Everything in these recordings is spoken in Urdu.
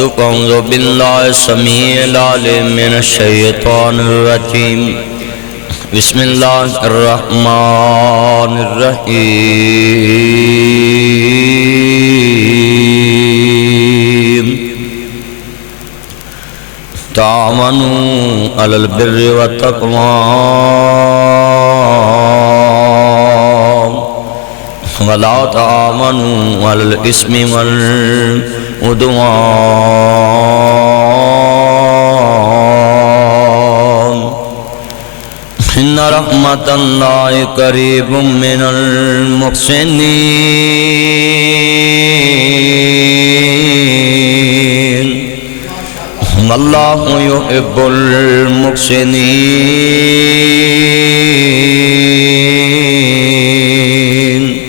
أعوذ بالله السميع العليم من الشيطان الرجيم بسم الله الرحمن الرحيم تعاونوا على البر والتقوى ولا تعاونوا على الإثم والعدوان إن رحمة الله قريب من المحسنين والله يحب المحسنين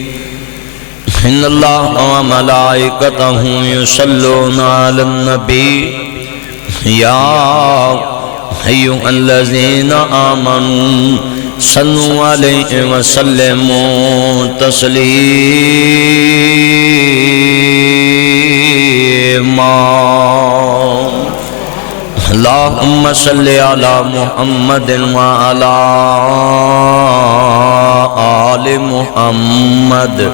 إن الله وملائكته يصلون على النبي يا أيها الذين آمنوا صلوا عليه وسلموا تسليما اللهم صل على محمد وعلى آل محمد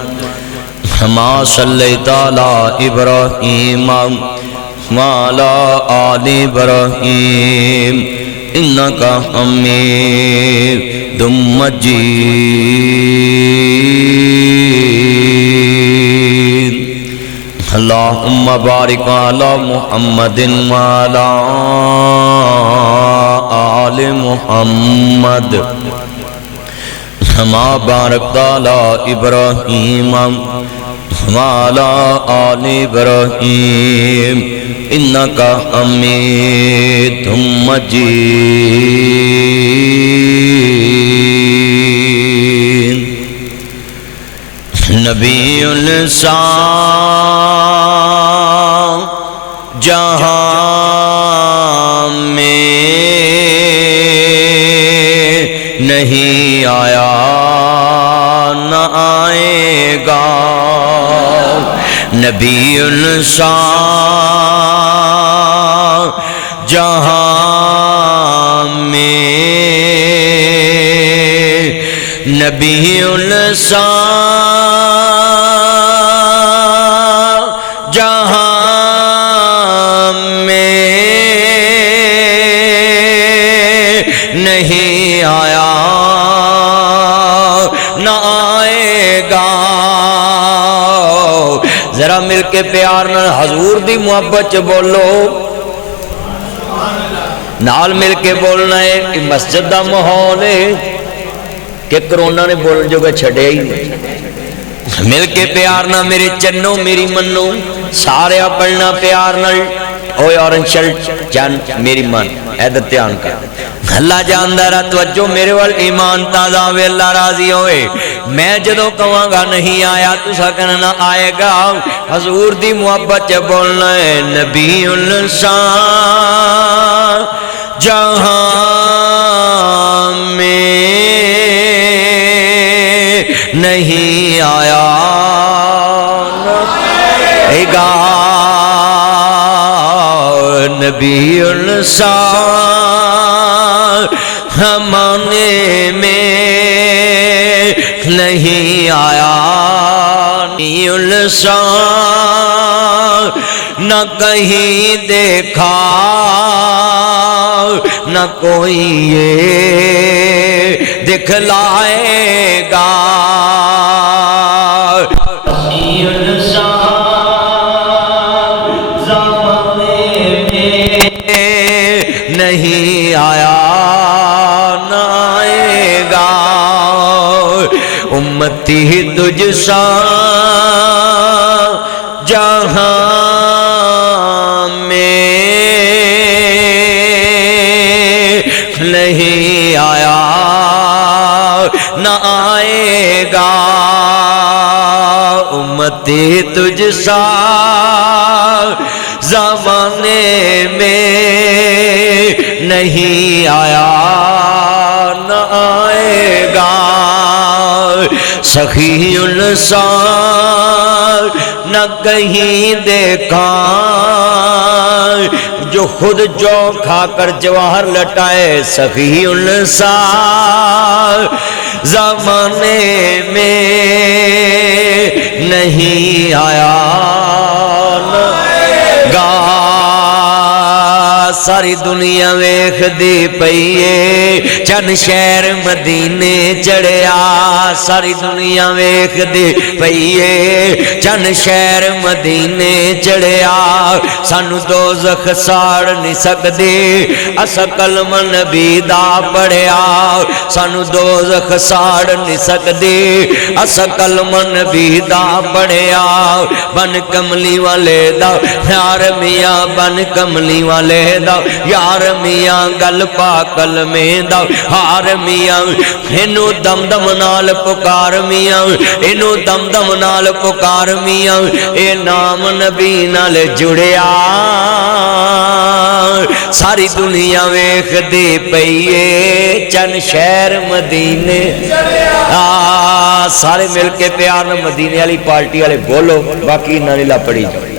كما صليت على إبراهيم وعلى آل إبراهيم إنك حميد مجيد اللهم بارك على محمد وعلى آل محمد كما باركت على إبراهيم وعلى آل إبراهيم إنك حميد مجيد نبی الانسان جہاں میں نہیں آیا نہ آئے گا نبی الانسان جہاں میں نبی الانسان جہاں میں نہیں آیا نہ آئے گا ذرا مل کے پیار نال حضور دی محبت چ بولو نال مل کے بولنا ہے کہ مسجد دا ماحول ہے کہ کرونا نے بولن جو چھڑے ہی مل کے پیار نہ میرے چنو میری منو سارے پڑھنا پیار نال اوے اورنج شرٹ جان میری من ادھر دھیان کر اللہ جاندہ رہا توجہ میرے وال ایمان تازہ ہوئے اللہ راضی ہوئے میں جدو کہاں گا نہیں آیا تو سکنا آئے گا حضور دی محبت چے بولنا ہے نبی الانسان جہاں میں نہیں آیا گا نبی الانسان ہمانے میں نہیں آیا نبی الانسان نہ کہیں دیکھا نہ کوئی یہ دکھلائے گا نبی الانسان زمانے میں نہیں آیا نہ آئے گا امتی تجھ سا جہاں میں نہیں آیا نہ آئے گا امتی تجھ سا زمانے میں نہیں آیا نہ آئے گا سخی الانسان نہ کہیں دیکھا جو خود جو کھا کر جواہر لٹائے سخی انصار زمانے میں نہیں آیا گا ساری دنیا ویکھ دی پئیے چند شہر مدینے چڑھیا ساری دنیا ویکھ دی پئیے چند شہر مدینے چڑھیا سانو دوزخ ساڑ نہیں سکدی اسا کلمہ نبی دا پڑھیا سانو دوزخ ساڑ نہیں سکدی اسا کلمہ نبی دا پڑھیا بن کملی والے دا یار میاں بن کملی والے دا یار میاں گل پا کلمے دا ہار میاں انو دم دم نال پکار میاں انو دم دم نال پکار میاں اے نام نبی نال جڑیا ساری دنیا ویکھ دی پئیے چند شہر مدینے سارے مل کے پیار مدینے والی پارٹی والے بولو باقی نہ لا پڑی جاؤ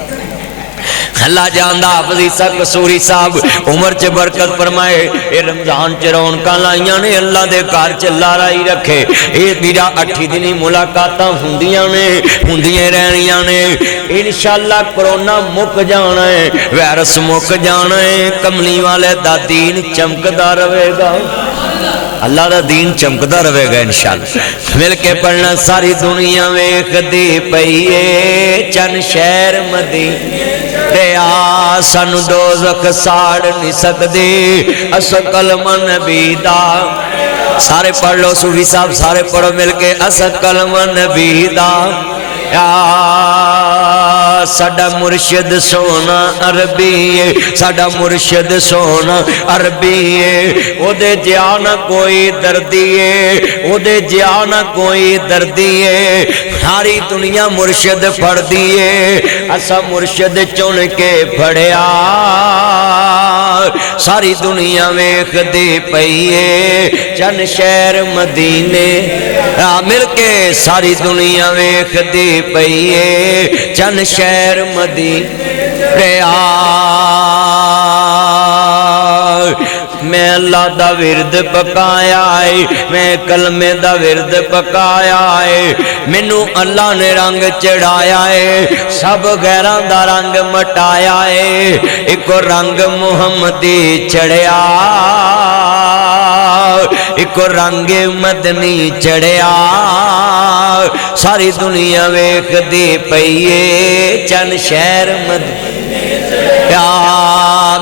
اللہ جاندہ حافظی سا قصوری صاحب عمر چے برکت فرمائے اے رمضان چے رونکاں لائیاں نے اللہ دے کار چے لارائی رکھے اے میرا 8 دنی ملاقاتاں ہوندیاں رہنیاں نے انشاءاللہ کرونا مک جانا ہے ویرس مک جانا ہے کملی والے دا دین چمکدا رہے گا اللہ دا دین چمکدا رہے گا انشاءاللہ مل کے پڑھنا ساری دنیا ویکھ دی پئیے چند شہر مدینے سانو دوزخ ساڑ نہیں سکدی اسا کلمہ نبی دا سارے پڑھ لو صوفی صاحب سارے پڑھو مل کے اسا کلمہ نبی دا ساڈا مرشد سونا عربی ہے ساڈا مرشد سونا عربی ہے او دے جانا کوئی دردی ہے او دے جانا کوئی دردی ہے ساری دنیا مرشد پڑھ دیئے اسا مرشد چن کے پڑھیا ساری دنیا ویکھ دی پئیے چند شہر مدینے مل کے ساری دنیا ویکھ دی پئیے چند شہر مدینے میں اللہ دا ورد پکایا ہے میں کلمے دا ورد پکایا ہے مینوں اللہ نے رنگ چڑھایا ہے سب غیراں دا رنگ مٹایا ہے ایک رنگ محمدی چڑھیا ایک رنگ مدنی چڑھیا ساری دنیا ویکھ دی پئیے چند شہر مدینے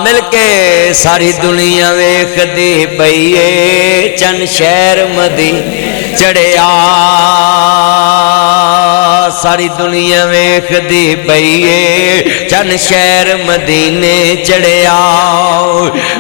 مل کے ساری دنیا ویکھ دی پئیے چند شہر مدینے چڑھیا ساری دنیا ویکھ دی پئیے چند شہر مدینے چڑھیا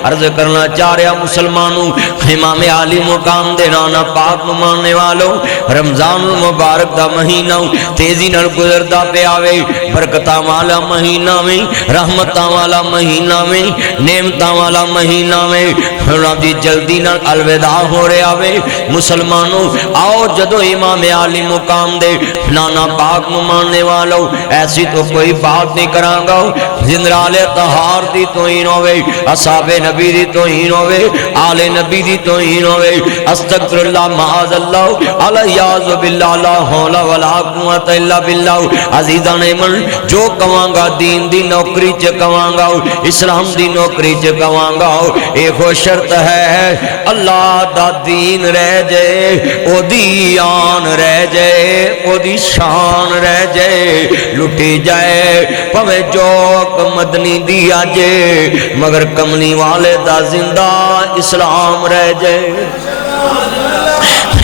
عرض کرنا چاہ رہا مسلمانوں امام عالی مقام دے نانا پاک ماننے والوں رمضان المبارک دا مہینہ تیزی نال گزردا پہ آوے برکتاں والا مہینہ میں رحمتاں والا مہینہ میں نعمتاں والا مہینہ میں انہاں دی جلدی نال الوداع ہو رہے آوے مسلمانوں آؤ جدو امام عالی مقام دے نانا پاک ماننے والوں ایسی تو کوئی بات نہیں کران گا جنرال طہار دی توہین ہوئے اصحاب نبی دی توہین ہوئے آل نبی دی توہین ہوئے استغفر اللہ معاذ اللہ علیاذ باللہ لا حول ولا قوت الا باللہ عزیزان من جو کہاں گا دین دی نوکری چ کہاں گا اسلام دی نوکری چ کہاں گا ایک شرط ہے اللہ دا دین رہ جائے او دی آن رہ جائے او دی شان رہ جائے لٹی جائے پوے جوک مدنی دیا جے مگر کملی والے دا زندہ اسلام رہ جائے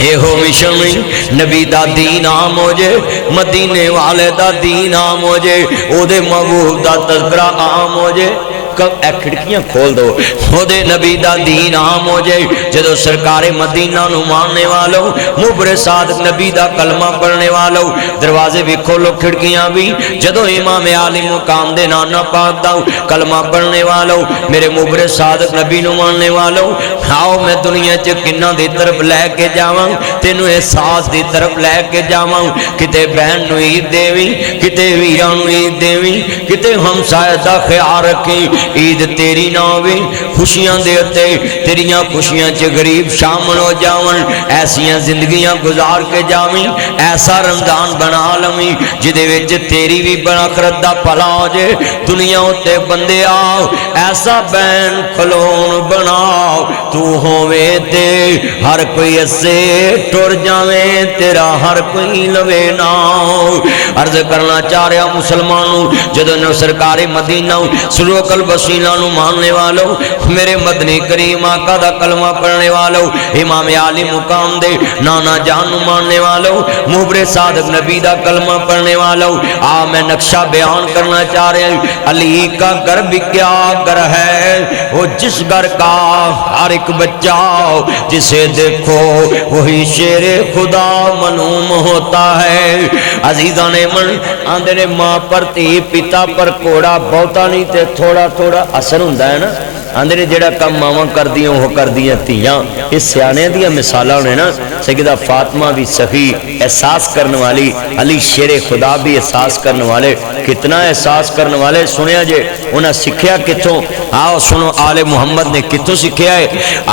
اے ہو مشن نبی دا دین عام ہو جے مدینے والے دا دین عام ہو جے او دے محبوب دا تذکرہ عام ہو جے اے کھڑکیاں کھول دو خود نبی دا دین عام ہو جائے جدو سرکار مدینہ نو ماننے والوں مبر صادق نبی دا کلمہ پڑھنے والوں دروازے بھی کھولو کھڑکیاں بھی جدو امام عالی مقام دے نانا پاک دا کلمہ پڑھنے والوں میرے مبر صادق نبی نو ماننے والوں آؤ میں دنیا چ کنہ دی طرف لے کے جاواں تینو احساس دی طرف لے کے جاواں کتے بہن نو عید دیویں کتے ویراں نو عید دیویں کتے ہمسایہ دا خیال رکھیں عید تیری نہ ہوے خوشیاں دے تے تیریاں خوشیاں چ غریب شامل ہو جاون ایسیاں زندگیاں گزار کے جاویں ایسا رمضان بنا لویں جدے وچ تیری بھی آخرت دا بھلا ہو جے دنیا تے بندے آؤ ایسا بین کھلون بناؤ تو ہوویں تے ہر کوئی اسے ٹر جاویں تیرا ہر کوئی لوے نہ عرض کرنا چاہ رہا مسلمانوں جدوں سرکار مدینہ سلوک الوسیلہ نو ماننے والوں میرے مدنی کریم آقا دا کلمہ پڑھنے والوں امام عالی مقام دے نانا جان نو ماننے والوں محبر صادق نبی دا کلمہ پڑھنے والوں میں نقشہ بیان کرنا چاہ رہے ہیں علی کا گھر بھی کیا گھر ہے وہ جس گھر کا ہر ایک بچہ جسے دیکھو وہی شیر خدا منوم ہوتا ہے عزیزان من آندے نے ماں پر تھی پتا پر کوڑا بہتا نہیں تے تھوڑا تھوڑا اثر ہوندہ ہے نا آندے نے جڑا کم ماما کر دیاں وہ کر دیاں تیاں اس سیانے دیا مثالہ ہونے نا سیدہ فاطمہ بھی سخی احساس کرنے والی علی شیر خدا بھی احساس کرنے والے کتنا احساس کرنے والے سنیا جے انہاں سکھیا کتوں آؤ سنو آل محمد نے کتوں سکھیا ہے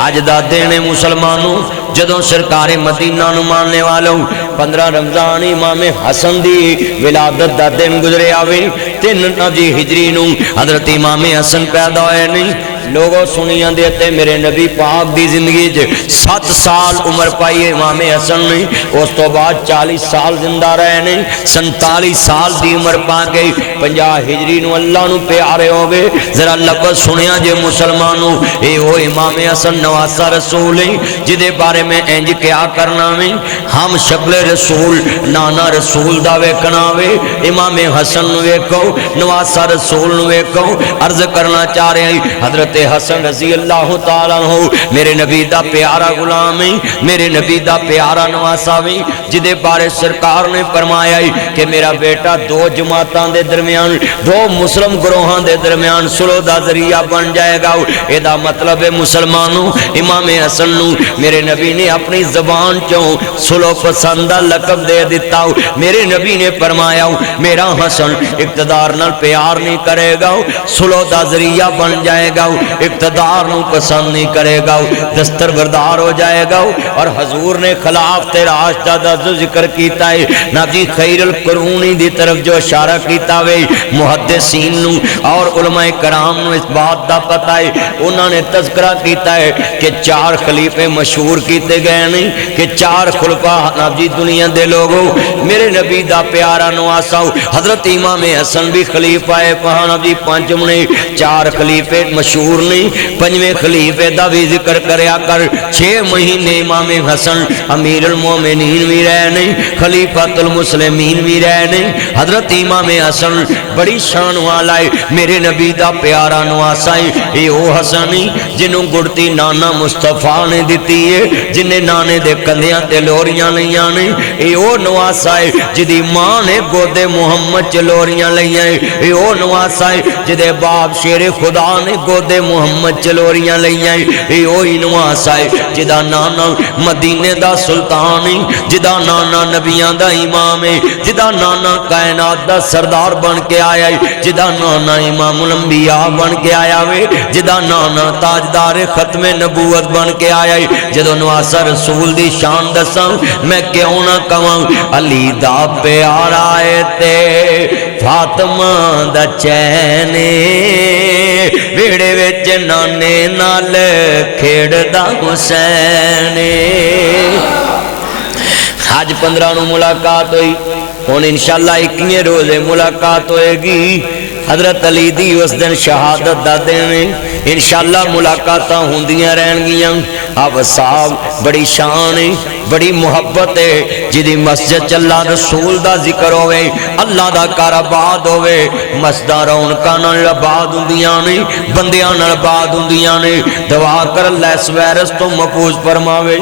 آج دادے نے مسلمانوں جدوں سرکار مدینہ نو ماننے والوں 15 رمضان امام حسن دی ولادت دا دن گزرے آوے 3 ہجری نو حضرت امام حسن پیدا ہوئے نہیں لوگوں سنیاں دیتے میرے نبی پاک دی زندگی 7 سال عمر پائی امام حسن نے اس تو بعد 40 سال زندہ رہے نہیں 47 سال دی عمر پا گئی 50 ہجری نو اللہ نو پیارے ہو گئے ذرا لفظ سنیا جے مسلمانوں اے وہ امام حسن نواسا رسول ہیں جدے بارے میں انج کیا کرنا میں ہم شکل رسول نانا رسول دا ویکنا وے امام حسن نو ویکو نواسا رسول نو ویکو عرض کرنا چاہ رہے ہیں حضرت حسن رضی اللہ تعالیٰ عنہ میرے نبی دا پیارا غلام ہے میرے نبی دا پیارا نواسا ہے جدے بارے سرکار نے فرمایا کہ میرا بیٹا 2 جماعتاں دے درمیان 2 مسلم گروہاں دے درمیان صلح دا ذریعہ بن جائے گا اے دا مطلب ہے مسلمانوں امام حسن نو میرے نبی نے اپنی زبان چوں صلح پسندہ لقب دے دیتا میرے نبی نے فرمایا میرا حسن اقتدار نال پیار نہیں کرے گا صلح دا ذریعہ بن جائے گا اقتدار نو پسند نہیں کرے گا دستر بردار ہو جائے گا اور حضور نے خلاف تیرا آشتہ دا ذکر کیتا ہے نبی خیر القرونی دی طرف جو اشارہ کیتا ہے محدثین نو اور علماء کرام نو اس بات دا پتا ہے انہوں نے تذکرہ کیتا ہے کہ 4 خلیفے مشہور کیتے گئے نہیں کہ 4 خلفاء نبی دنیا دے لوگوں میرے نبی دا پیارا نواسا حضرت امام حسن بھی خلیفہ ہے پہاں نبی 5 نے 4 خلیفے مشہور نہیں 5ویں خلیفے دا بھی ذکر کریا کر 6 مہینے امام حسن امیر المومنین بھی رہے نہیں خلیفۃ المسلمین بھی رہے نہیں حضرت امام حسن بڑی شان والا ہے میرے نبی دا پیارا نواسا ہے اے او حسن جنہوں گڑتی نانا مصطفیٰ نے دیتی ہے جنہیں نانے دے کندیاں تے لوریاں لیاں نہیں اے او نواسا ہے جدی ماں نے گودے محمد چ لوریاں لیاں اے او نواسا ہے جدے باپ شیر خدا نے گودے محمد چلوریاں لیاں اے اوہی نواسا ہے جدا نانا مدینے دا سلطان ہے جدا نانا نبیاں دا امام ہے جدا نانا کائنات دا سردار بن کے آیا ہے جدا نانا امام الانبیاء بن کے آیا ہے جدا نانا تاجدار ختم نبوت بن کے آیا ہے جدو نواسا رسول دی شان دساں میں کیوں نہ کہاں علی دا پیارا ہے تے فاطمہ دا چینے ویڑے وچ نانے نال کھیڑ دا حسین آج 15 نو ملاقات ہوئی ہون انشاءاللہ 21 روزے ملاقات ہوئے گی حضرت علی دی اس دن شہادت دا دن انشاءاللہ ملاقاتاں ہوندیاں رہن گیاں آپ صاحب بڑی شان ہے بڑی محبت ہے جدی مسجد اللہ رسول دا ذکر ہوئے اللہ دا کار آباد ہوئے مسجدہ رونکاں نال آباد ہوندیاں نے بندیاں نال آباد ہوندیاں نے دعا کر اللہ اس وائرس تو محفوظ فرماوے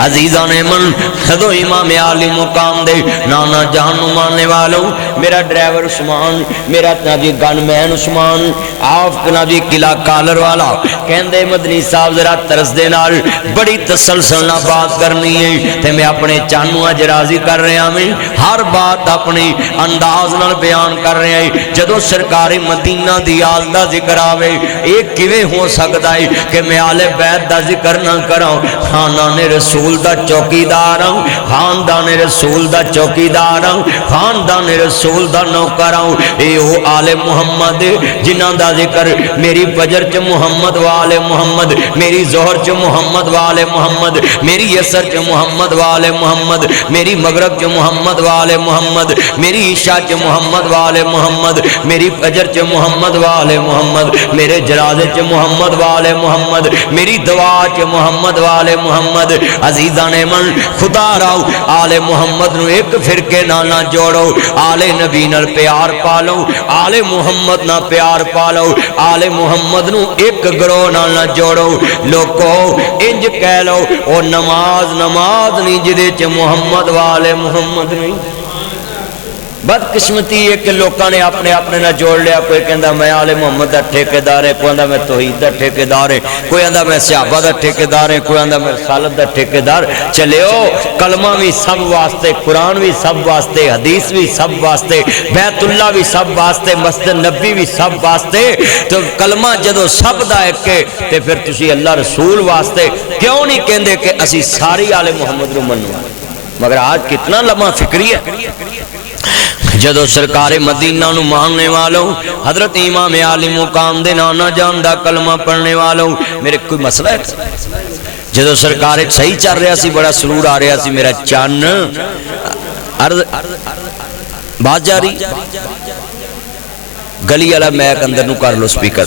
عزیزان من جدو امام عالی مقام دے نانا جان نو ماننے والوں میرا ڈرائیور عثمان میرا جی گن مین عثمان آف جی قلعہ کالر والا کہندے مدنی صاحب ذرا طرز دے نال بڑی تسلسل نہ بات کرنی ہے تے میں اپنے چانو اج راضی کر رہا میں ہر بات اپنی انداز نال بیان کر رہا ہے جدو سرکار مدینہ دی آل دا ذکر آوے ایک کیویں ہو سکتا ہے کہ میں آل بیت دا ذکر نہ کراں خاندان رسول دا چوکیدار ہوں خاندان رسول دا چوکیدار ہوں خاندان رسول دا نوکر ہوں اے او آل محمد جنہاں دا ذکر میری فجر چ محمد والے محمد میری ظہر چ محمد والے محمد میری عصر چ محمد والے محمد میری مغرب چ محمد والے محمد میری عشاء چ محمد والے محمد میری فجر چ محمد والے محمد میرے جنازے چ محمد والے محمد میری دعا چ محمد والے محمد عزیزان من خدا راو آل محمد نو ایک فرقے نہ جوڑو آل نبی نال پیار پالو آل محمد نہ پیار پالو آل محمد نو ایک گروہ نہ جوڑو لوگو انج کہہ لو او نماز نہیں جدے چ محمد والے محمد نہیں بدقسمتی ہے کہ لوگوں نے اپنے نہ جوڑ لیا کوئی کہندا میں آل محمد دا ٹھیکیدار ہے کوئی کہندا میں توحید دا ٹھیکیدار ہے کوئی کہندا میں صحابہ دا ٹھیکیدار ہے کوئی کہندا میں رسالت دا ٹھیکیدار چلیو کلمہ بھی سب واسطے قرآن بھی سب واسطے حدیث بھی سب واسطے بیت اللہ بھی سب واسطے مسجد نبی بھی سب واسطے تو کلمہ جدو سب دا ایک ہے تے پھر تسی اللہ رسول واسطے کیوں نہیں کہندے کہ اسی ساری آل محمد رو منو مگر آج کتنا لمحہ فکری ہے جدو سرکار مدینہ نو ماننے والوں حضرت امام عالی مقام دے نانا جان دا کلمہ پڑھنے والوں میرے کوئی مسئلہ ہے جدو سرکار صحیح چل رہا سی بڑا سرور آ رہا سی میرا چان بات جاری گلی والا میک اندر نو کر لو سپیکر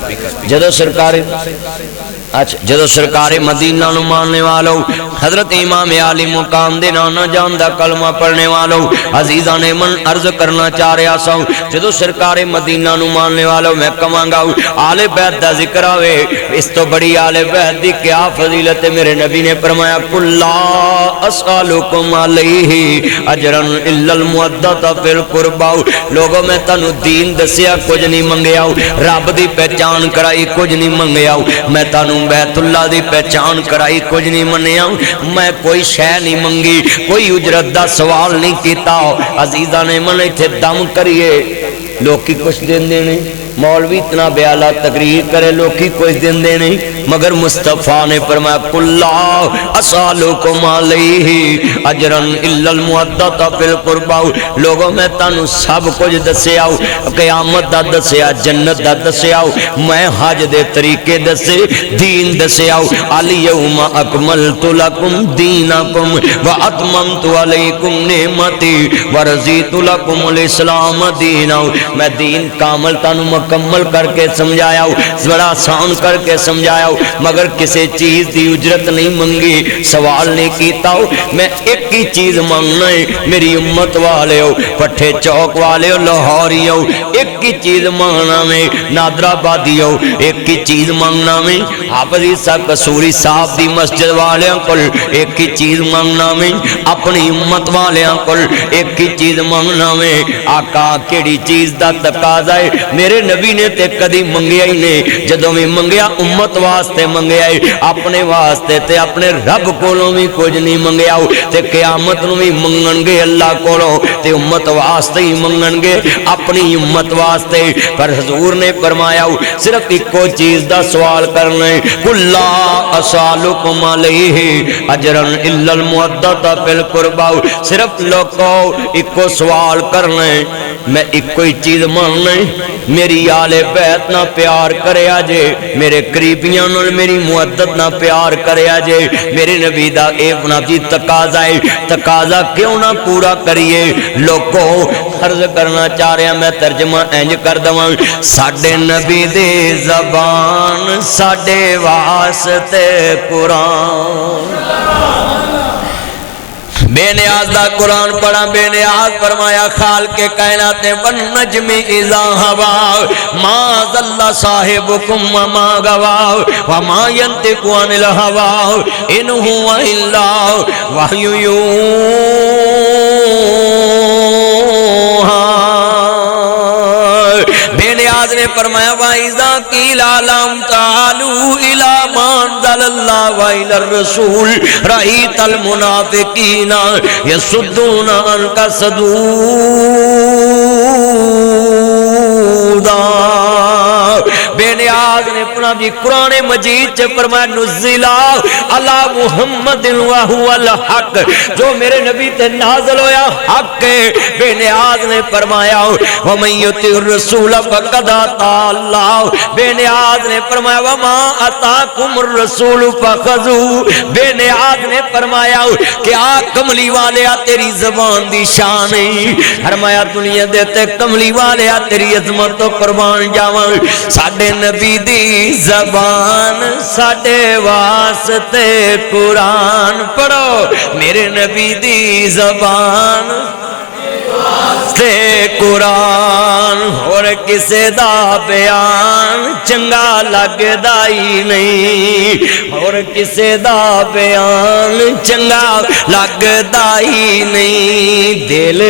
جدو سرکار مدینہ نو ماننے والوں حضرت امام عالی مقام دے نانا جان دا کلمہ پڑھنے والوں عزیزان من عرض کرنا چاہ رہا ساؤں جدو سرکار مدینہ نو ماننے والوں میں کمانگا آل بیت دا ذکر آوے اس تو بڑی آل بیت دی کیا فضیلت میرے نبی نے فرمایا قُلْ لَا أَسْأَلُكُمْ عَلَيْهِ أَجْرًا إِلَّا الْمُوَدَّةَ فِي الْقُرْبَى لوگوں میں تنو دین دسیا کچھ نہیں منگیا رب دی پہچان کرائی کچھ نہیں منگیا میں تنو بیت اللہ دی پہچان کرائی کچھ نہیں منیا میں کوئی شے نہیں منگی کوئی اجرت دا سوال نہیں کیتا عزیزان من ایتھے دم کریے لوگ کی کچھ دن دینے مولوی اتنا بیالہ تقریر کرے لوگ کی کچھ دن دینے مگر مصطفیٰ نے فرمایا قُلْ لَا أَسْأَلُكُمْ عَلَيْهِ أَجْرًا إِلَّا الْمُوَدَّةَ فِي الْقُرْبَى لوگوں میں تانوں سب کچھ دسے آؤ قیامت دا دسے آؤ جنت دا دسے آؤ میں حج دے طریقے دسے دین دسے آؤ الْيَوْمَ أَكْمَلْتُ لَكُمْ دِينَكُمْ وَأَتْمَمْتُ عَلَيْكُمْ نِعْمَتِي وَرَضِيتُ لَكُمُ الْإِسْلَامَ دِينًا میں دین کامل تانوں مکمل کر کے سمجھایا بڑا آسان کر کے سمجھایا مگر کسی چیز دی اجرت نہیں منگی سوال نہیں کیتا میں ایک ہی چیز مانگنا ہے میری امت والے ہو پٹھے چوک والے ہو لاہوری ہو ایک ہی چیز مانگنا میں نادر آبادی ہو ایک ہی چیز مانگنا میں حافظ عیسیٰ قصوری صاحب دی مسجد والے کل ایک ہی چیز مانگنا میں اپنی امت والے کل ایک ہی چیز مانگنا میں آقا کیڑی چیز دا تقاضا ہے میرے نبی نے تے کدی منگیا ہی نہیں جدوں میں منگیا امت واسطے منگیا ہے اپنے واسطے تے اپنے رب کولوں بھی کچھ نہیں منگیا تے قیامت نو بھی منگن گے اللہ کولوں تے امت واسطے ہی منگن گے اپنی امت واسطے پر حضور نے فرمایا صرف ایکو چیز دا سوال کرنا ہے قُلْ لَا أَسْأَلُكُمْ عَلَيْهِ أَجْرًا إِلَّا الْمُوَدَّةَ فِي الْقُرْبَى صرف لوگوں ایکو سوال کرنا ہے میں ایک کوئی چیز ماننا ہے میری آل بیت نہ پیار کرے آجے میرے قریبیاں نہ میری محبت نہ پیار کرے آجے میرے نبی دا اے نبی تقاضا ہے تقاضا کیوں نہ پورا کریے لوگوں عرض کرنا چاہ رہا میں ترجمہ انج کر دواں ساڈے نبی دے زبان ساڈے واسطے قرآن بے نیاز دا قرآن پڑھا بے نیاز فرمایا خالق کائنات والنجم اذا ہوا ما ضل صاحبکم وما غوا وما ينطق عن الهوى ان هو الا وحی یوحی بے نیاز نے فرمایا وَإِذَا قِيلَ لَهُمْ تَعَالُوا إِلَى مَا أَنزَلَ اللَّهُ وَإِلَى الرَّسُولِ رَأَيْتَ الْمُنَافِقِينَ يَصُدُّونَ عَنكَ صُدُودًا بے نیاز نے اپنا بھی قرآن مجید سے فرمایا نزلہ علی محمد وہو الحق جو میرے نبی تے نازل ہویا حق ہے بے نیاز نے فرمایا وَمَن يُطِعِ الرَّسُولَ فَقَدْ أَطَاعَ اللَّهَ بے نیاز نے فرمایا وَمَا أَتَاكُمُ الرَّسُولُ فَخُذُوهُ بے نیاز نے فرمایا کہ آ کملی والیا تیری زبان دی شان ہے فرمایا دنیا دیتے کملی والیا تیری عظمت تو قربان جاواں ساڈے نبی دی زبان ساڈے واسطے قرآن پڑھو میرے نبی دی زبان تے قرآن اور کسے دا بیان چنگا لگدا ہی نہیں اور کسے دا بیان چنگا لگدا ہی نہیں دل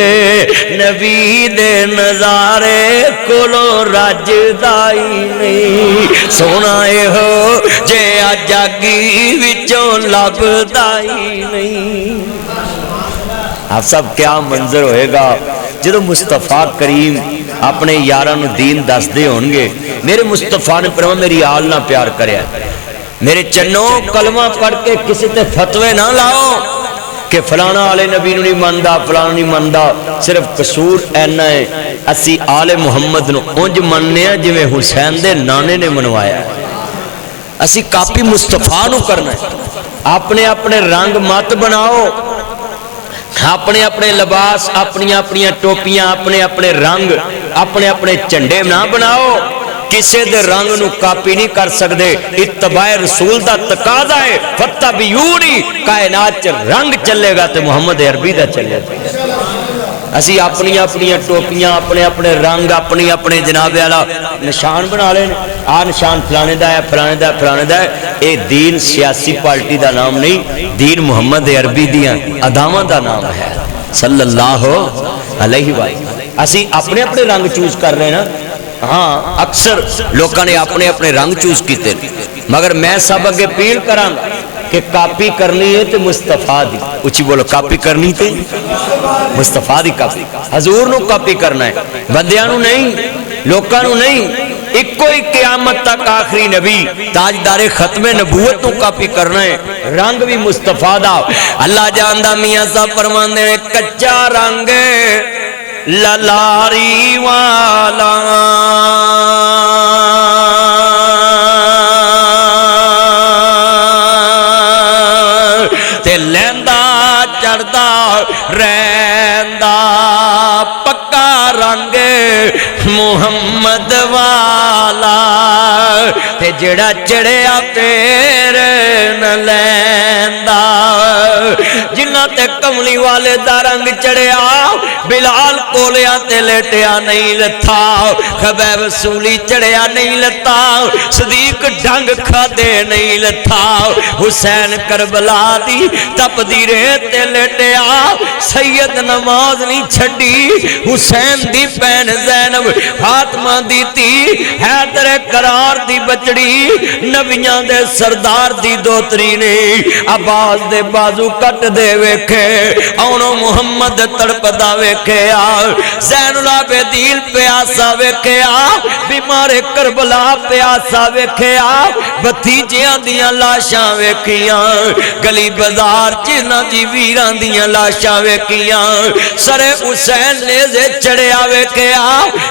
نبی دے نظارے کولو رجدا ہی نہیں سونا اے ہو جے جاگی وچوں لبدا ہی نہیں آپ سب کیا منظر ہوئے گا جدو مصطفیٰ کریم اپنے یاران دین دس دے ہونگے میرے مصطفیٰ نے فرمایا میری آل نہ پیار کریا میرے چنوں کلمہ پڑھ کے کسی تے فتوے نہ لاؤ کہ فلانا آل نبی نہیں مندہ فلانا نہیں مندہ صرف قصور اینا ہے اسی آل محمد نو انج مننے ہیں جو حسین دے نانے نے منوایا ہے اسی کاپی مصطفیٰ نو کرنا ہے اپنے اپنے رنگ مت بناؤ اپنے اپنے لباس اپنی اپنی ٹوپیاں اپنے اپنے رنگ اپنے اپنے جھنڈے نہ بناؤ کسے دے رنگ نو کاپی نہیں کر سکدے اتباع رسول دا تقاضا ہے فتبعونی کائنات چ رنگ چلے گا تے محمد عربی دا چلے گا اسی اپنی اپنی ٹوپیاں اپنے اپنے رنگ اپنی اپنے جناب والا نشان بنا لیں آ نشان فلانے دا ہے فلانے دا ہے فلانے دا ہے اے دین سیاسی پارٹی دا نام نہیں دین محمد عربی دیاں اداواں دا نام ہے صلی اللہ علیہ وآلہ اسی اپنے اپنے رنگ چوز کر رہے ہیں نا ہاں اکثر لوگوں نے اپنے اپنے رنگ چوز کیتے مگر میں سب اگے اپیل کراں کہ کاپی کرنی ہے تو مصطفیٰ دی اچھی بولو کاپی کرنی تے مصطفیٰ دی کاپی حضور نو کاپی کرنا ہے بندیاں نو نہیں لوکاں نو نہیں ایک کوئی قیامت تک آخری نبی تاجدار ختم نبوت نو کاپی کرنا ہے رنگ بھی مصطفیٰ دا اللہ جاندہ میاں صاحب فرماندے ہیں کچا رنگ للاری والا تے لیندہ چڑھدا رہندا پکا رنگ محمد والا تے جڑا چڑھیا پیر نہ لیندا جنہ تے کملی والے دا رنگ چڑھیا بلال کولیا تے لیٹیا نہیں لتھا خبیب سولی چڑھیا نہیں لتا صدیق ڈنگ کھادے نہیں لتھا حسین کربلا دی تپ دی ریت تے لیٹیا سید نماز نہیں چھڑی حسین دی پین زینب فاطمہ دی تی حیدر قرار دی بچڑی نبیاں دے سردار دی دوتری نے عباس دے بازو کٹ دے ویکھے اونو محمد تڑپ دا ویکھے زین العابدین پیاسا ویکھے بیمار کربلا پیاسا ویکھے بھتیجیاں دیاں لاشاں ویکھیاں گلی بازار چینا جی ویران دیاں لاشاں ویکھیاں سر حسین نیزے چڑھیا ویکھے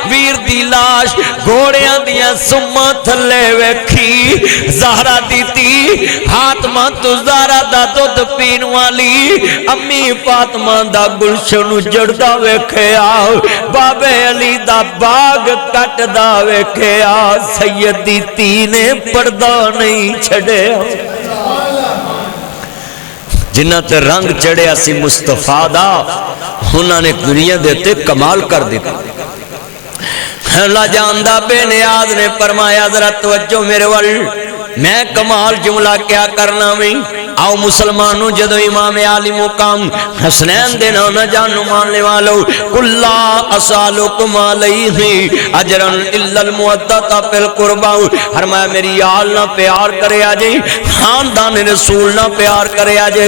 ویر دی لاش گھوڑیاں دیاں سمہ تھلے ویکھی زہرہ دیتی فاطمہ تو زہرہ دا دودھ پین والی امی فاطمہ دا گلشن جڑدا ویکھے بابے علی دا باغ کٹ دا ویکھے سیدی تی نے پردہ نہیں چھڑے جنہ تے رنگ چڑھیا سی مصطفیٰ دا انہوں نے دنیا دیتے کمال کر دیتا اللہ جاندہ بے نیاز نے فرمایا ذرا توجہ میرے ول میں کمال جملہ کیا کرنا میں آؤ مسلمانوں جدو امام عالی مقام حسنین دینا نہ جانو ماننے والو کُلّا اسالکم علیہ اجرن الا المودتا فی القربہ فرمایا میری آل نہ پیار کرے آجے خاندان رسول نہ پیار کرے آجے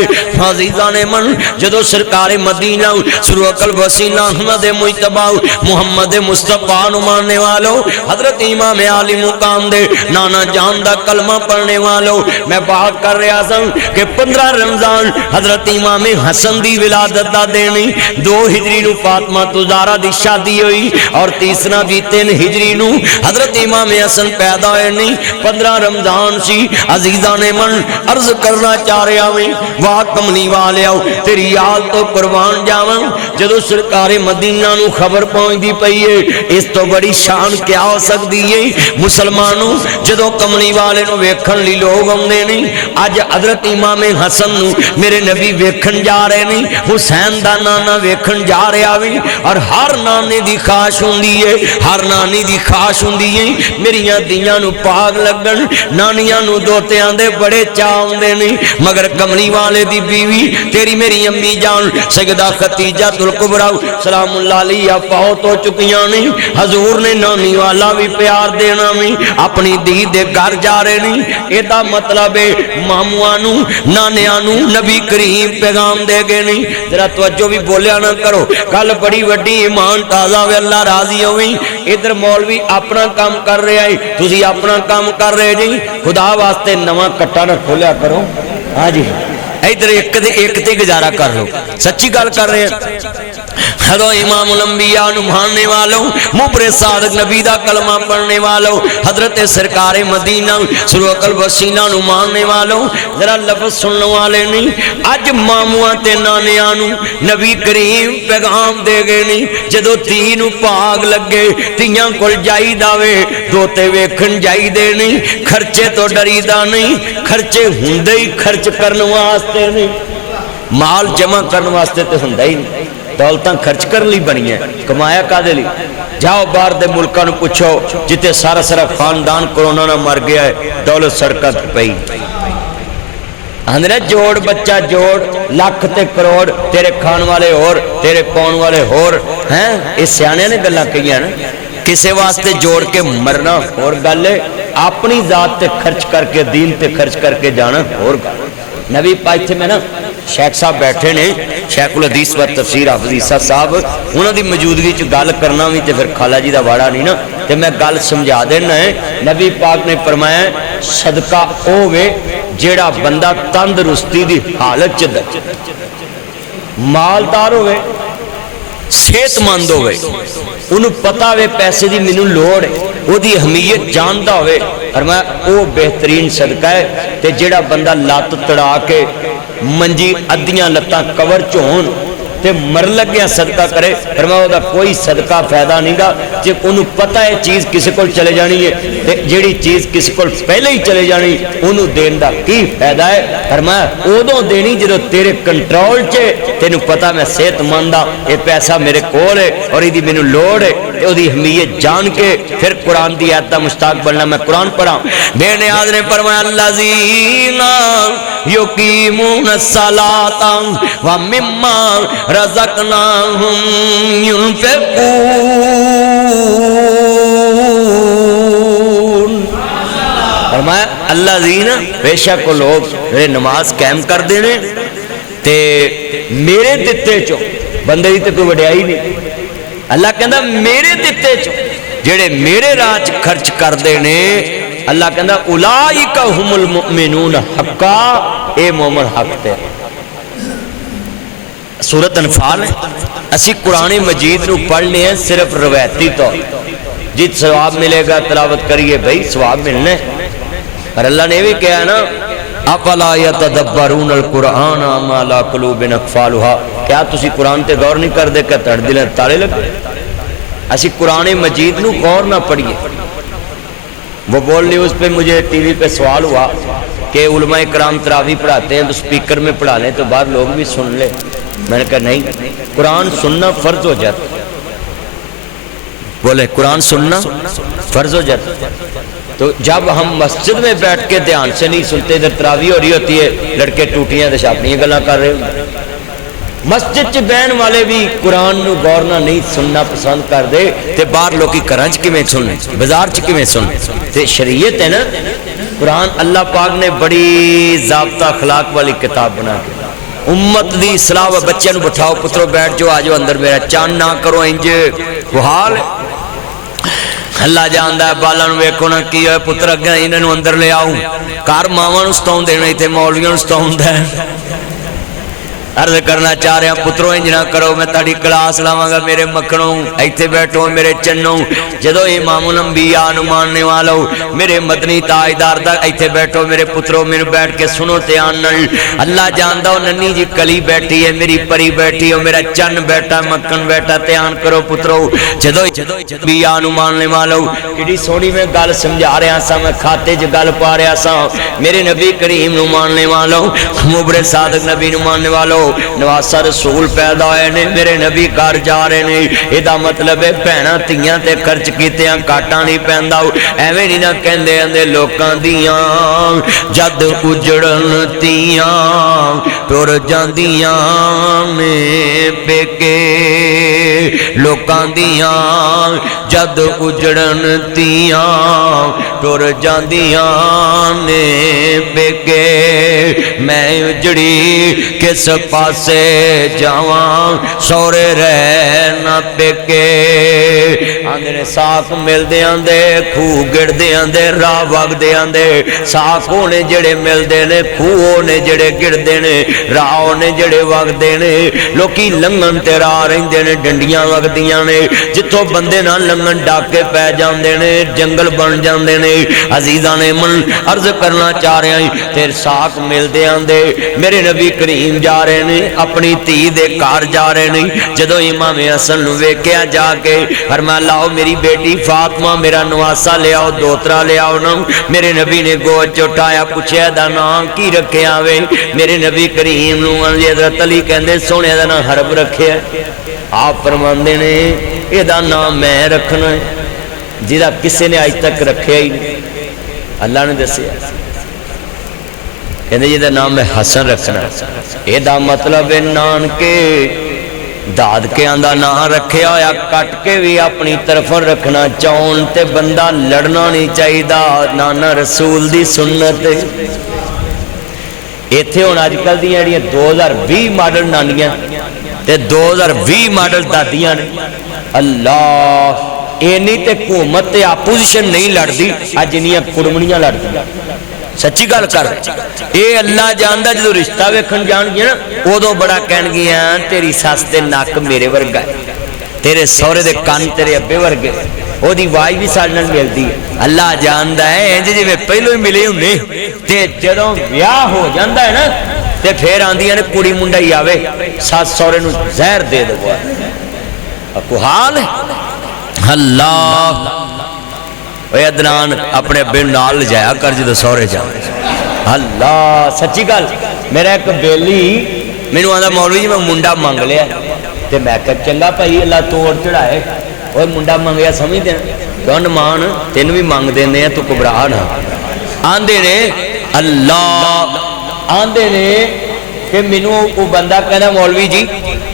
عزیزان من جدو سرکار مدینہ سروق الوسینہ احمد مجتبہ محمد مصطفیٰ نو ماننے والو حضرت امام عالی مقام دے نانا جاندہ کلمہ پڑھنے والو میں بات کر رہا سن کہ 15 رمضان حضرت امام حسن دی ولادت دا دینی 2 ہجری نو فاطمہ زہرا دی شادی ہوئی اور تیسرا بھی 3 ہجری نو حضرت امام حسن پیدا ہوئے نہیں 15 رمضان سی عزیزان من عرض کرنا چاہ رہا ہوں واہ کملی والے آؤ تیری یاد تو قربان جاواں جدو سرکار مدینہ نو خبر پہنچ دی پئی ہے اس تو بڑی شان کیا ہو سکتی ہے مسلمانوں جدو کملی والے نو ویکھن لی لوگ آندے نہیں اج حضرت امام حسن نو میرے نبی ویکھن جا رہے نہیں حسین دا نانا ویکھن جا رہا بھی اور ہر نانے دی خواہش ہوندی ہے ہر نانی دی خواہش ہوندی ہے میریاں دیاں نو پاگ لگن نانیاں نو دوتیاں دے بڑے چاہ ہوندے نہیں مگر کملی والے دی بیوی تیری میری امی جان سیدہ خدیجہ الکبریٰ سلام اللہ علیہ فوت ہو چکیاں نہیں حضور نے نانی والا بھی پیار دینا میں اپنی دی دے گھر جا رہے نہیں ایدہ مطلب ہے ماموانو نانیانو نبی کریم پیغام دے گے نہیں ذرا توجہ بھی بولیا نہ کرو کل بڑی وڈی ایمان تازہ ہوئے اللہ راضی ہوئی ادھر مولوی اپنا کام کر رہے آئی تُسی اپنا کام کر رہے جی خدا واسطے نواں کٹا نہ کھولیا کرو ہاں جی ادھر ایک تے گزارا کر لو سچی گل کر رہے ہیں حضو امام الانبیاء نو ماننے والوں مبر صادق نبی دا کلمہ پڑھنے والوں حضرت سرکار مدینہ سروق الوسینہ نو ماننے والوں ذرا لفظ سننے والے نہیں اج ماموان تے نانیانو نبی کریم پیغام دے گے نہیں جدو تینو پاگ لگے تیاں کل جائی داوے دوتے ویکھن جائی دے نہیں خرچے تو ڈری دا نہیں خرچے ہندے ہی خرچ کرنے واسطے نہیں مال جمع کرنے واسطے تے ہندے ہی نہیں دولتاں خرچ کر لی بنی ہے کمایا کا دے لی جاؤ باہر دے ملکہ نو پوچھو جتے سارا سارا خاندان کرونا نہ مر گیا ہے دولت سڑکت پئی اندرے جوڑ بچہ جوڑ لاکھ تے کروڑ تیرے کھان والے اور تیرے پون والے اور ہیں اس سیانے نے گلہ کہی ہے نا کسے واسطے جوڑ کے مرنا اور گلے اپنی ذات تے خرچ کر کے دین تے خرچ کر کے جانا اور گلے نبی پائی تھے میں نا شیخ صاحب بیٹھے نے شیخ الحدیث و تفسیر حافظ عیسیٰ صاحب انہوں دی موجودگی چ گل کرنا بھی تے پھر خالہ جی دا واڑا نہیں نا تے میں گل سمجھا دینا ہے نبی پاک نے فرمایا صدقہ اوے جیڑا بندہ تندرستی دی حالت چ مالدار ہوئے صحت مند ہوئے انہوں پتا ہوئے پیسے دی منو لوڑ ہے وہ دی اہمیت جانتا ہوئے فرمایا او بہترین صدقہ ہے تے جیڑا بندہ لات تڑا کے منجی ادیاں لتاں کور چون تے مر لگیاں صدقہ کرے فرمایا دا کوئی صدقہ فائدہ نہیں گا جے انہوں پتہ ہے چیز کسی کو چلے جانی ہے تے جیڑی چیز کسی کو پہلے ہی چلے جانی انہوں دین دا کی فائدہ ہے فرمایا اودوں دینی جدو تیرے کنٹرول چے تینوں پتہ میں صحت مندہ یہ پیسہ میرے کول ہے اور یہ دی مینوں لوڑ ہے تے او دی اہمیت جان کے پھر قرآن دی آیت دا مشتاق بننا میں قرآن پڑھا بے نیاز نے فرمایا الذین یقیمون الصلاۃ ومما رزقناہم ينفقون فرمایا اللہ زین بے شک کو لوگ میرے نماز قائم کر دینے تے میرے دتے چو بندے دی تے کوئی وڈیائی نہیں اللہ کہندا میرے دتے چو جڑے میرے راج خرچ کر دینے اللہ کہندا اولئک هم المؤمنون حقا اے مومن حق تے سورت انفال ہے اسی قرآن مجید نو پڑھنے ہیں صرف روایتی طور جت ثواب ملے گا تلاوت کریے بھئی ثواب ملنے اور اللہ نے بھی کہا نا افلا یتدبرون القرآن ام علی قلوب اقفالها کیا تسی قرآن تے غور نہیں کر دے کہ تڑ دل تالے لگے اسی قرآن مجید نو غور نہ پڑھیے وہ بول نیوز پہ مجھے ٹی وی پہ سوال ہوا کہ علماء کرام تراویح پڑھاتے ہیں تو سپیکر میں پڑھا لیں تو باہر لوگ بھی سن لیں. میں نے کہا نہیں، قرآن سننا فرض ہو جاتا. بولے قرآن سننا فرض ہو جاتا. تو جب ہم مسجد میں بیٹھ کے دھیان سے نہیں سنتے، ادھر تراویح ہو رہی ہوتی ہے، لڑکے ٹوٹیاں دے اپنی گلاں کر رہے ہیں. مسجد چ بہن والے بھی قرآن نو غور نہ نہیں سننا پسند کر دے تے باہر لوکی گھراں چ کیویں سننے، بازار چ کیویں سننے. تے شریعت ہے نا، قرآن اللہ پاک نے بڑی ضابطہ اخلاق والی کتاب بنا کے امت دی اصلاح و بچے نو بٹھاؤ، پترو بیٹھ جو آجو اندر، میرا چان نہ کرو انج وہ حال. اللہ جاندا ہے بالاں نو ویکھو نا کی ہوئے پتر اگے انہاں نو اندر لے آؤ. گھر ماواں نو ستاؤں دینا تے مولویاں نو ستاؤندا ہے. عرض کرنا چاہ رہے ہیں پتروں انج نہ کرو، میں تاڑی کلاس لاواں گا میرے مکھنوں، ایتھے بیٹھو میرے چنوں. جدو امام الانبیاء نو ماننے والو میرے مدنی تاجدار دا ایتھے بیٹھو میرے پتروں، میرے بیٹھ کے سنو دھیان نال. اللہ جاندا او ننی جی کلی بیٹھی ہے، میری پری بیٹھی ہے، میرا چن بیٹھا، مکھن بیٹھا. دھیان کرو پتروں. جدو انبیاء نو ماننے والو کیڑی سونی میں گل سمجھا رہا سا، میں کھاتے چ گل پا رہا سا. میرے نبی کریم نو ماننے والو، مبر صادق نبی نو ماننے والو، نواسہ رسول پیدا ہوئے نے، میرے نبی گھر جا رہے نے. یہ مطلب ہے بھیناں تیاں تے خرچ کیتیاں کاٹاں نہیں پیندا. ایویں نہیں نہ کہندے اندے لوکاں دیاں جد اجڑن تیاں ٹر جاندیاں نے پیکے. لوکاں دیاں جد اجڑن تیاں ٹر جاندیاں نے پیکے. میں اجڑی کس پاسے جاواں سورے رہ نہ پیکے. آندے نے ساکھ مل دے آندے خوہ گڑ دے آندے راہ وگ دے آندے. ساکھ ہونے جڑے مل دے نے، خوہ ہونے جڑے گڑ دے نے، راہ ہونے جڑے وگ دے نے. لوکی لنگن تے راہ رہندے نے، ڈنڈیاں وگ دیاں نے. جتوں بندے نہ لنگن ڈاکے پہ جاندے نے، جنگل بن جاندے نے. عزیزان من عرض کرنا چاہ رہے ہیں تیر ساکھ مل دے آندے. میرے نبی کریم جا رہے نے، اپنی تھی دے کار جا رہے نے. جدو امام حسن نو ویکھیا جا کے فرمایا لاؤ میری بیٹی فاطمہ میرا نواسا لے آؤ، دوترا لے آؤ نا. میرے نبی نے گود چٹایا، پوچھیا دا نام کی رکھیا وے. میرے نبی کریم نو حضرت علی کہندے سونے دا نام حرب رکھیا. آپ فرماندے نے اے دا نام میں رکھنا ہے جہاں کسے نے اج تک رکھیا ہی نہیں. اللہ نے دسیا کہندے جہاں نام میں حسن رکھنا. یہ دا مطلب ہے نانکے دادکیاں دا نام رکھیا ہویا کٹ کے بھی اپنی طرف رکھنا چاہون تے بندہ لڑنا نہیں چاہیے. نانا رسول دی سنت. ایتھے ہن اج کل دی جڑیاں 2020 ماڈل نانیاں تے 2020 ماڈل دادیاں نے، اللہ اینی تے حکومت تے اپوزیشن نہیں لڑدی اج جنیاں کڑمڑیاں لڑدیاں. سچی گل کر. اے اللہ جاندا جدوں رشتہ ویکھن جان گیا نا ادوں بڑا کہن گیا تیری سس دے نک میرے ورگا ہے، تیرے سہرے دے کان تیرے ابے ورگے، او دی واج بھی ساڈے نال ملدی ہے. اللہ جاندا ہے انج جویں پہلو ہی ملے ہوندے تے جدوں ویاہ ہو جاندا ہے نا تے پھر آندیاں نے کڑی منڈا ہی آوے سس سہرے نو زہر دے دو. کو حال ہے اللہ. اے ادنان اپنے ابے نال لے جایا کر جدوں سہرے جا. اللہ سچی گل. میرا ایک بیلی مینوں آندا مولوی جی میں منڈا منگ لیا تے میں کہا چنگا بھائی اللہ توڑ چڑھائے. اوے منڈا منگیا سمجھ دے کون مان تینوں بھی منگ دیندے ہیں تو گھبرا نہ. آندے نے اللہ آندے نے کہ مینوں او بندہ کہندا مولوی جی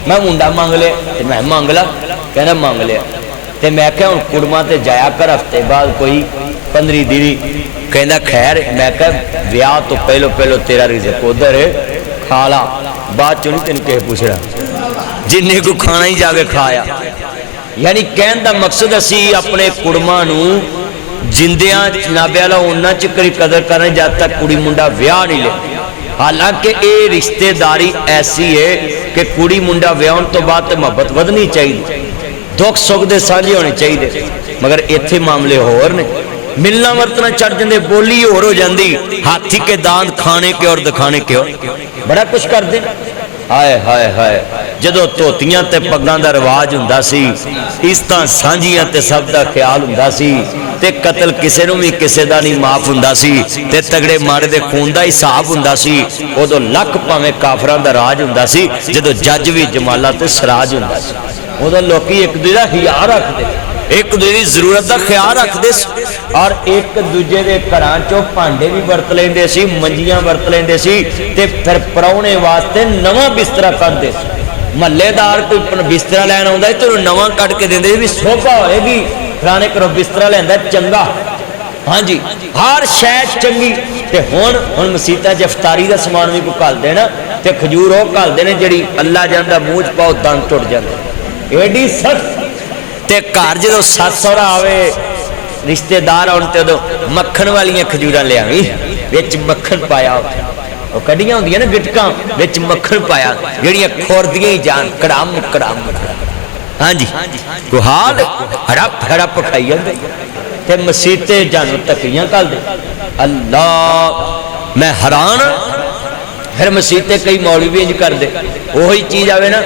میں منڈا منگ لیا تے میں منگ لا. کہنا منگ لیا تے میں کہا ہن کڑما تے جایا کر ہفتے بعد کوئی 15 دن. کہندا خیر. میں کہا ویاہ تو پہلو پہلو تیرا رزق ادھر ہے کھا لا، بعد چوں نہیں تینوں کہے پوچھ رہا، جنہیں کو کھانا ہی جا کے کھایا. یعنی کہن دا مقصد اسی اپنے کڑما نو جندیاں جنابے والا انہاں چکری قدر کرنے جب تک کڑی منڈا ویاہ نہیں لے. حالانکہ اے رشتہ داری ایسی ہے کہ کڑی منڈا ویاہن تو بعد محبت ودنی چاہیے، دکھ سکھ دے سانجھے ہونے چاہیے. مگر ایتھے معاملے ہور نے، ملنا ورتنا چڑھ جاندے، بولی ہور ہو جاندی، ہاتھی کے دانت کھانے کے اور دکھانے کے اور بڑا کچھ کر دیں. ہائے ہائے ہائے جدو توتیاں تے پگاں دا رواج ہوندا سی، اس طرح سانجھیاں تے سب دا خیال ہوندا سی. تے قتل کسے نو بھی کسے دا نہیں معاف ہوندا سی تے تگڑے مارے دے خون دا حساب ہوندا سی اودوں لکھ پاویں کافراں دا راج ہوندا سی جدوں جج بھی جمالا تے سراج ہوندا سی اودوں لوکی ایک دوجے دا خیال رکھدے ایک دوجے دی ضرورت دا خیال رکھدے اور ایک دوجے دے گھراں چوں بھانڈے بھی ورت لیندے سی منجیاں ورت لیندے سی تے پھر پراونے واسطے نواں بستر کڈدے سی محلے دار کوئی بستر لین آਉਂਦਾ تو نواں کٹ کے دیندے بھی سوبھا ہوئے گی فلانے گھروں بستر لیندا چنگا ہاں جی ہر شے چنگی تے ہن مسیتاں چ افطاری دا سامان بھی کوئی گھل دے نا تے کھجور او گھل دے نے جڑی اللہ جاندا منہ چ پاؤ دند ٹٹ جاندے ایڈی سخت تے گھر جدوں سس سہرا آوے رشتے دار آن تے ادوں مکھن والیاں کھجوراں لے آویں وچ مکھن پایا وہ کڈیاں ہوندیاں نا گٹکاں وچ مکھن پایا جڑیاں کھوردیاں ہی جان کڑام کڑام ہاں جی کو حال ہڑپ ہڑپ کھائی جاندے تے مسیتے جانو تکیاں کل دے اللہ میں حیران پھر مسیتے کئی مولوی انج کر دے وہی چیز آوے نا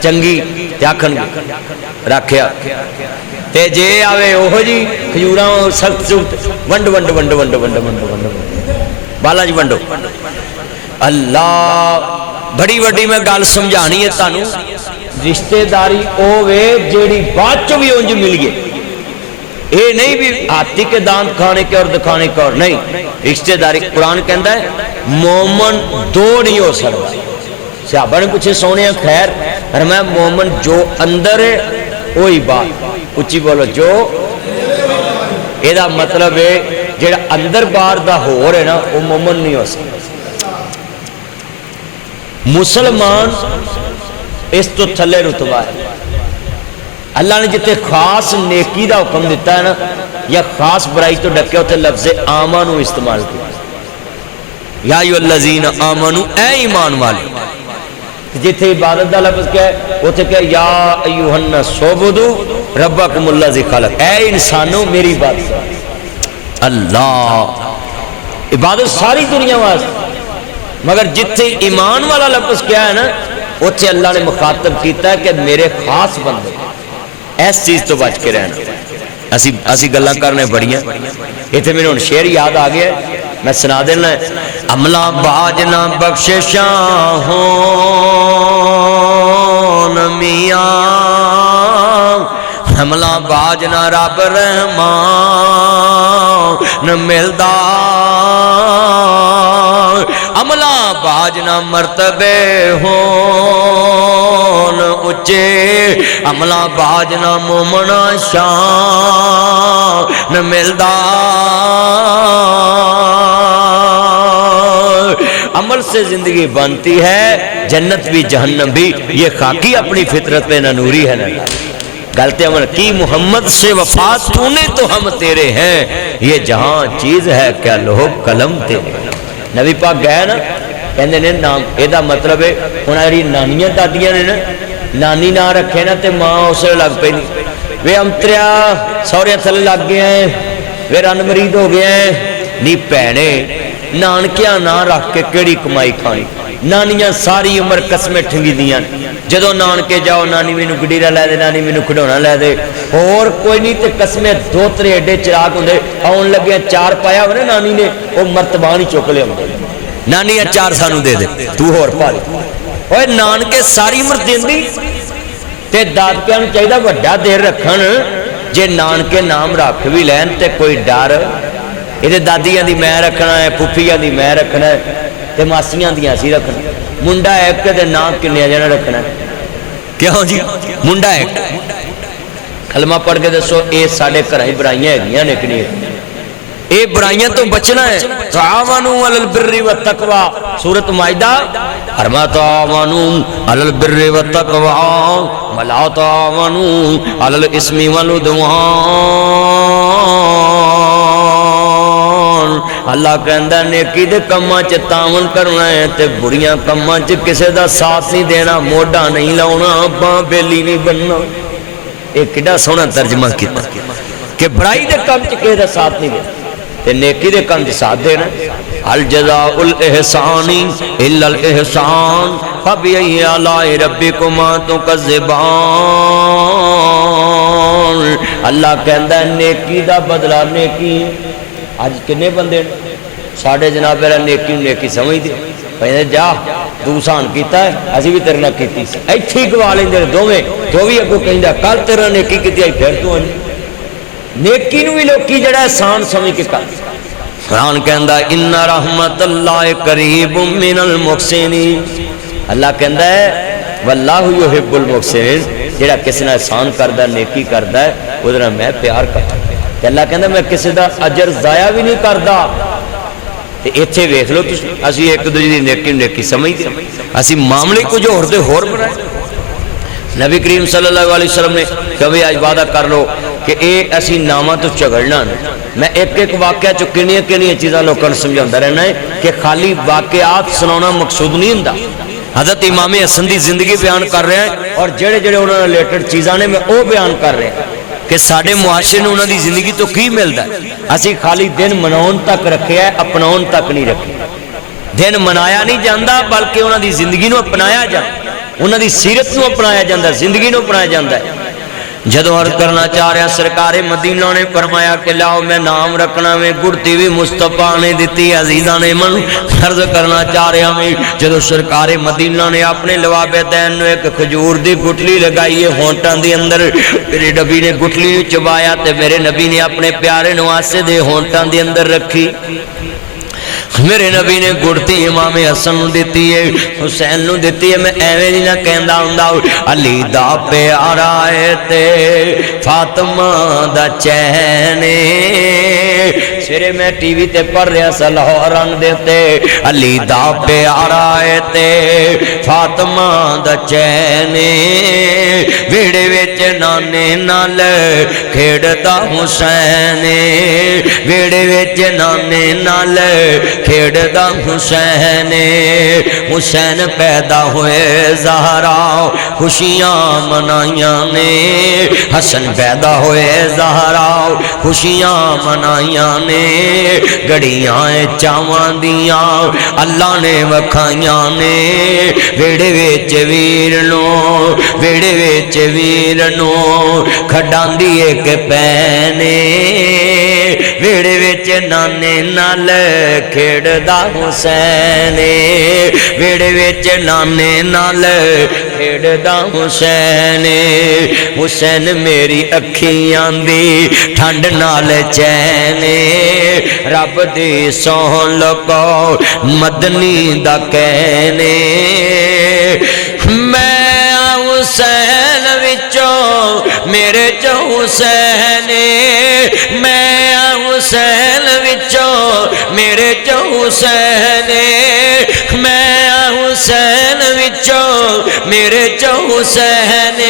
چنگی تے آکھن رکھیا تے جے آوے اوہو جی کھجوراں سخت سخت ونڈ ونڈ ونڈ ونڈ ونڈ ونڈ ونڈ بالا جی ونڈو اللہ بڑی وڈی میں گل سمجھانی ہے تانوں رشتے داری اوے جیڑی بعد چوں بھی اونج ملیے اے نہیں بھی ہاتھی کے دانت کھانے کے اور دکھانے کے اور نہیں رشتے داری قرآن کہندا ہے مومن دو نہیں ہو سکتا صحابہ نے پوچھے سونے خیر فرمایا مومن جو اندر ہے وہی بات اچھی بولو جو اے دا مطلب ہے جڑا اندر بار دا ہو رہے نا وہ مومن نہیں ہو سکتا مسلمان اس تو تھلے رتبہ ہے اللہ نے جتے خاص نیکی دا حکم دیتا ہے نا یا خاص برائی تو ڈکے ہوتے لفظ آمنو استعمال کیا یا ایھا الذین آمنو اے ایمان والے جتے عبادت دا لفظ کیا ہے وہ تے کہ یا ایھا الناس اعبدوا ربکم الذی خلق اے انسانوں میری عبادت اللہ عبادت ساری دنیا واسطے مگر جتے ایمان والا لفظ کیا ہے نا اتنے اللہ نے مخاطب کیتا ہے کہ میرے خاص بندے اس چیز تو بچ کے رہنا اسی گلاں کرنے بڑیاں ایتھے میرے ہن شعر یاد آ گیا میں سنا دینا ہے عملہ باج نہ بخششاں ہون میاں عملہ باج نہ رب رحمان ملدا عملہ باج نہ مرتبے ہون اچے عملہ باج نہ مومنا شان ملدا عمل سے زندگی بنتی ہے جنت بھی جہنم بھی یہ خاکی اپنی فطرت میں نہ نوری ہے نہ غلط عمل کی محمد سے وفات تو نے تو ہم تیرے ہیں یہ جہاں چیز ہے کیا لوہ قلم تیرے نبی پاک گئے نا کہندے نے نام ایدہ مطلب ہے انہاری نانیاں دادیاں نے نا نانی نہ رکھے نا تے ماں اسے لگ پہ نہیں وے امتریا سوریاں تھلے لگ گئے ہیں وے رن مرید ہو گئے ہیں نی پینے نانکیاں نہ رکھ کے کیڑی کمائی کھانی نانیاں ساری عمر قسمیں ٹھنگی دیاں جدو نانکے جاؤ نانی مینو گڈیرا لے دے نانی مینو کھڈونا لے دے اور کوئی نہیں تے قسمیں دو ترے ایڈے چراغ ہوندے آن لگے چار پایا ہونا نانی نے وہ مرتبان ہی چک لے ہوندے نانی چار سانو دے دے تو اور پا لے اوے نانکے ساری عمر دیندی تے دادکیاں نوں چاہیدا وڈا دیر رکھن جے نانکے نام رکھ بھی لین تے کوئی ڈر یہ دادیاں دی میں رکھنا ہے پھوپھیاں دی میں رکھنا ہے تے ماسیاں دیاں سی رکھنا منڈا ایک تے نام کنیا جنا رکھنا ہے کیوں جی منڈا ایک کلمہ پڑھ کے دسو اے ساڈے گھراں برائیاں ہیگیاں نے کہ نہیں اے برائیاں تو بچنا ہے تعاونوا علی البر والتقوی سورۃ مائدہ فرما تعاونوا علی البر والتقوی ولا تعاونوا علی الاثم والعدوان اللہ کہندا نیکی دے کماں چ تعاون کرنا ہے تے بڑیاں کماں چ کسے دا ساتھ نہیں دینا موڈا نہیں لاؤنا باں بیلی نہیں بننا اے کڈا سونا ترجمہ کیتا کہ برائی دے کم چ کسے دا ساتھ نہیں دینا تے نیکی دے کم چ ساتھ دینا الجزاء الاحسان الا الاحسان فبأي آلاء ربكما تكذبان اللہ کہندا نیکی دا بدلہ نیکی. اج کنے بندے ساڈے جناب میرا نیکی نیکی سمجھدے پہلے جا تو سان کیتا ہے اسی بھی تیرے نال کیتی سی ایتھے ہی گوا لیندے دوویں تو بھی اگوں کہندا کل تیرا نیکی کیتی ہے پھر تو نیکی نو بھی لوکی جڑا احسان سمجھ کے کر. قرآن کہندا ان رحمت اللہ قریب من المحسنین. اللہ کہندا ہے واللہ یحب المحسنین. جڑا کسی نے احسان کردا نیکی کردا ہے اودے نال میں پیار کردا. تے اللہ کہندا میں کسی دا اجر ضائع بھی نہیں کردا. تے ایتھے ویکھ لو تسی اسی ایک دوجے دی نیکی نیکی سمجھدے اسی معاملے کچھ ہور دے ہور بنائے. نبی کریم صلی اللہ علیہ وسلم نے کبھی آج وعدہ کر لو کہ اے اسی نامہ تو جھگڑنا نہیں. میں ایک ایک واقعہ چ کنیاں کنیاں چیزاں لوکاں نوں سمجھاوندا رہنا ہے کہ خالی واقعات سنانا مقصود نہیں ہوندا. حضرت امام حسن دی زندگی بیان کر رہے ہیں اور جڑے جڑے انہاں نال ریلیٹڈ چیزاں نے میں او بیان کر رہے ہیں کہ ساڈے معاشرے نے انہاں دی زندگی تو کی ملدا ہے. اسی خالی دن مناون تک رکھیا ہے اپناون تک نہیں رکھیا. دن منایا نہیں جاندا بلکہ انہاں دی زندگی نو اپنایا جاندا, انہاں دی سیرت نو اپنایا جاندا, زندگی نو اپنایا جاندا ہے. جدو عرض کرنا چاہ رہا سرکار مدینہ نے فرمایا کہ لاؤ میں نام رکھنا میں گڑتی بھی مصطفیٰ نے دیتی عزیزہ نے من. عرض کرنا چاہ رہا میں جدو سرکار مدینہ نے اپنے لواب دین نو ایک کھجور دی گٹلی لگائی ہے ہونٹاں دی اندر. میرے نبی نے گٹلی چبایا تے میرے نبی نے اپنے پیارے نواسے دے ہونٹاں دی اندر رکھی. میرے نبی نے گڑتی امام حسن نو دیتی ہے حسین نو دیتی ہے. میں ایویں نہیں نہ کہندا ہوندا علی دا پیارا ہے تے فاطمہ دا چین. سرے میں ٹی وی تے پڑھ رہا سا لاہور رنگ دیتے علی دا پیارا ہے تے فاطمہ دا چین. ویڑے وچ نانے نال کھیڑدا حسین, ویڑے وچ نانے نال کھیڑدا حسین. حسین پیدا ہوئے زہرا خوشیاں منائیاں نے, حسن پیدا ہوئے زہرا خوشیاں منائیاں نے. گڑیاں چاواں دیاں اللہ نے وکھائیاں نے. ویڑے وچ ویر نو, ویڑے وچ ویر نو کھڈاندی ایک پینے. ویڑے وچ نانے نال کھیڑدا حسین, ویڑے وچ نانے نال کھیڑدا حسین. حسین میری اکھیاں دی ٹھنڈ نال چین, رب دی سون لگو مدنی دا کہنے. میں حسین وچوں میرے چ حسین, میں حسین وچوں میرے چ حسین, میں حسین وچوں میرے چ حسین.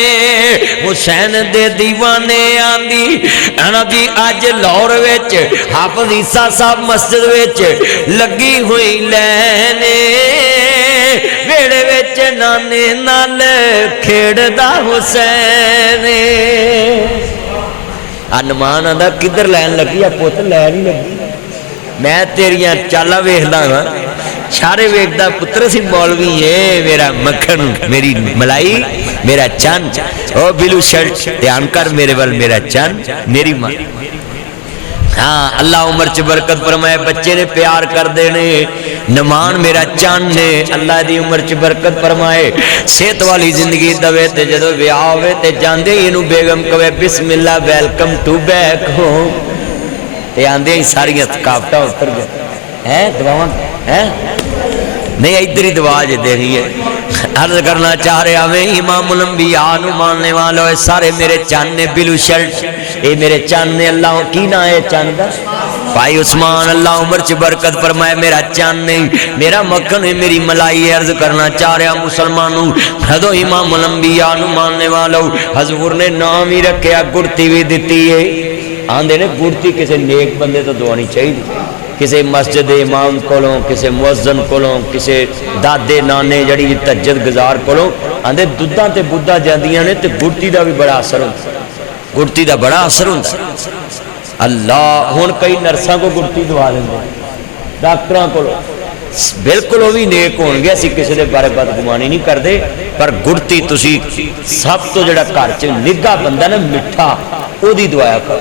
حسین دے دیوانے آندی انا جی اج لاہور وچ حافظ عیسیٰ صاحب مسجد وچ لگی ہوئی لینے. ویڑے وچ نانے نال کھیڑدا حسین. انمان آندا کدھر لین لگی ہے پوت لین ہی لگی. میں تیریاں چالاں ویکھدا ہاں سارے ویکھدا پتر سی مولوی ہے میرا مکھن میری ملائی میرا چند او بلو شرٹ دھیان کر میرے ول میرا چند میری ماں. ہاں اللہ عمر چ برکت فرمائے بچے نے پیار کر دینے. نمان میرا چاند نے اللہ دی عمر چ برکت فرمائے صحت والی زندگی دوے تے جدو ویاہ ہوئے تے جاندے اینو بیگم کہے بسم اللہ ویلکم ٹو بیک ہوم. تے آندے ہی ساری تھکاوٹاں اتر گئے ہیں دعاواں ہیں نہیں ادھر ہی دعا جے دے رہی ہے. عرض کرنا چاہ رہے ہمیں امام الانبیاء نو ماننے والوں سارے میرے چاند نے بلو شرٹ اے میرے چاند نے. اللہ کی نا ہے چاند دا بھائی عثمان اللہ عمر چ برکت فرمائے میرا چاند نہیں میرا مکھن ہے میری ملائی. عرض کرنا چاہ رہا مسلمانوں حدو امام الانبیاء نو ماننے والوں حضور نے نام ہی رکھیا گڑتی بھی دیتی ہے. آندے نے گڑتی کسی نیک بندے تو دعانی چاہیے کسی مسجد امام کولوں کسی مؤذن کولوں کسی دادے نانے جڑی تہجد گزار کولوں آندے دودھاں تے بدھا جاندیاں نے تے گڑتی دا بھی بڑا اثر ہوندا گڑتی دا بڑا اثر ہوندا. اللہ ہن کئی نرساں کو گڑتی دوا دیندے ڈاکٹراں کولوں بالکل وہ بھی نیک ہون گے اسی کسی دے بارے بدگمانی نہیں کردے پر گڑتی تسی سب تو جڑا گھر چ نگا بندہ نا مٹھا ਉਹਦੀ ਦੁਆਇਆ ਕਰੋ,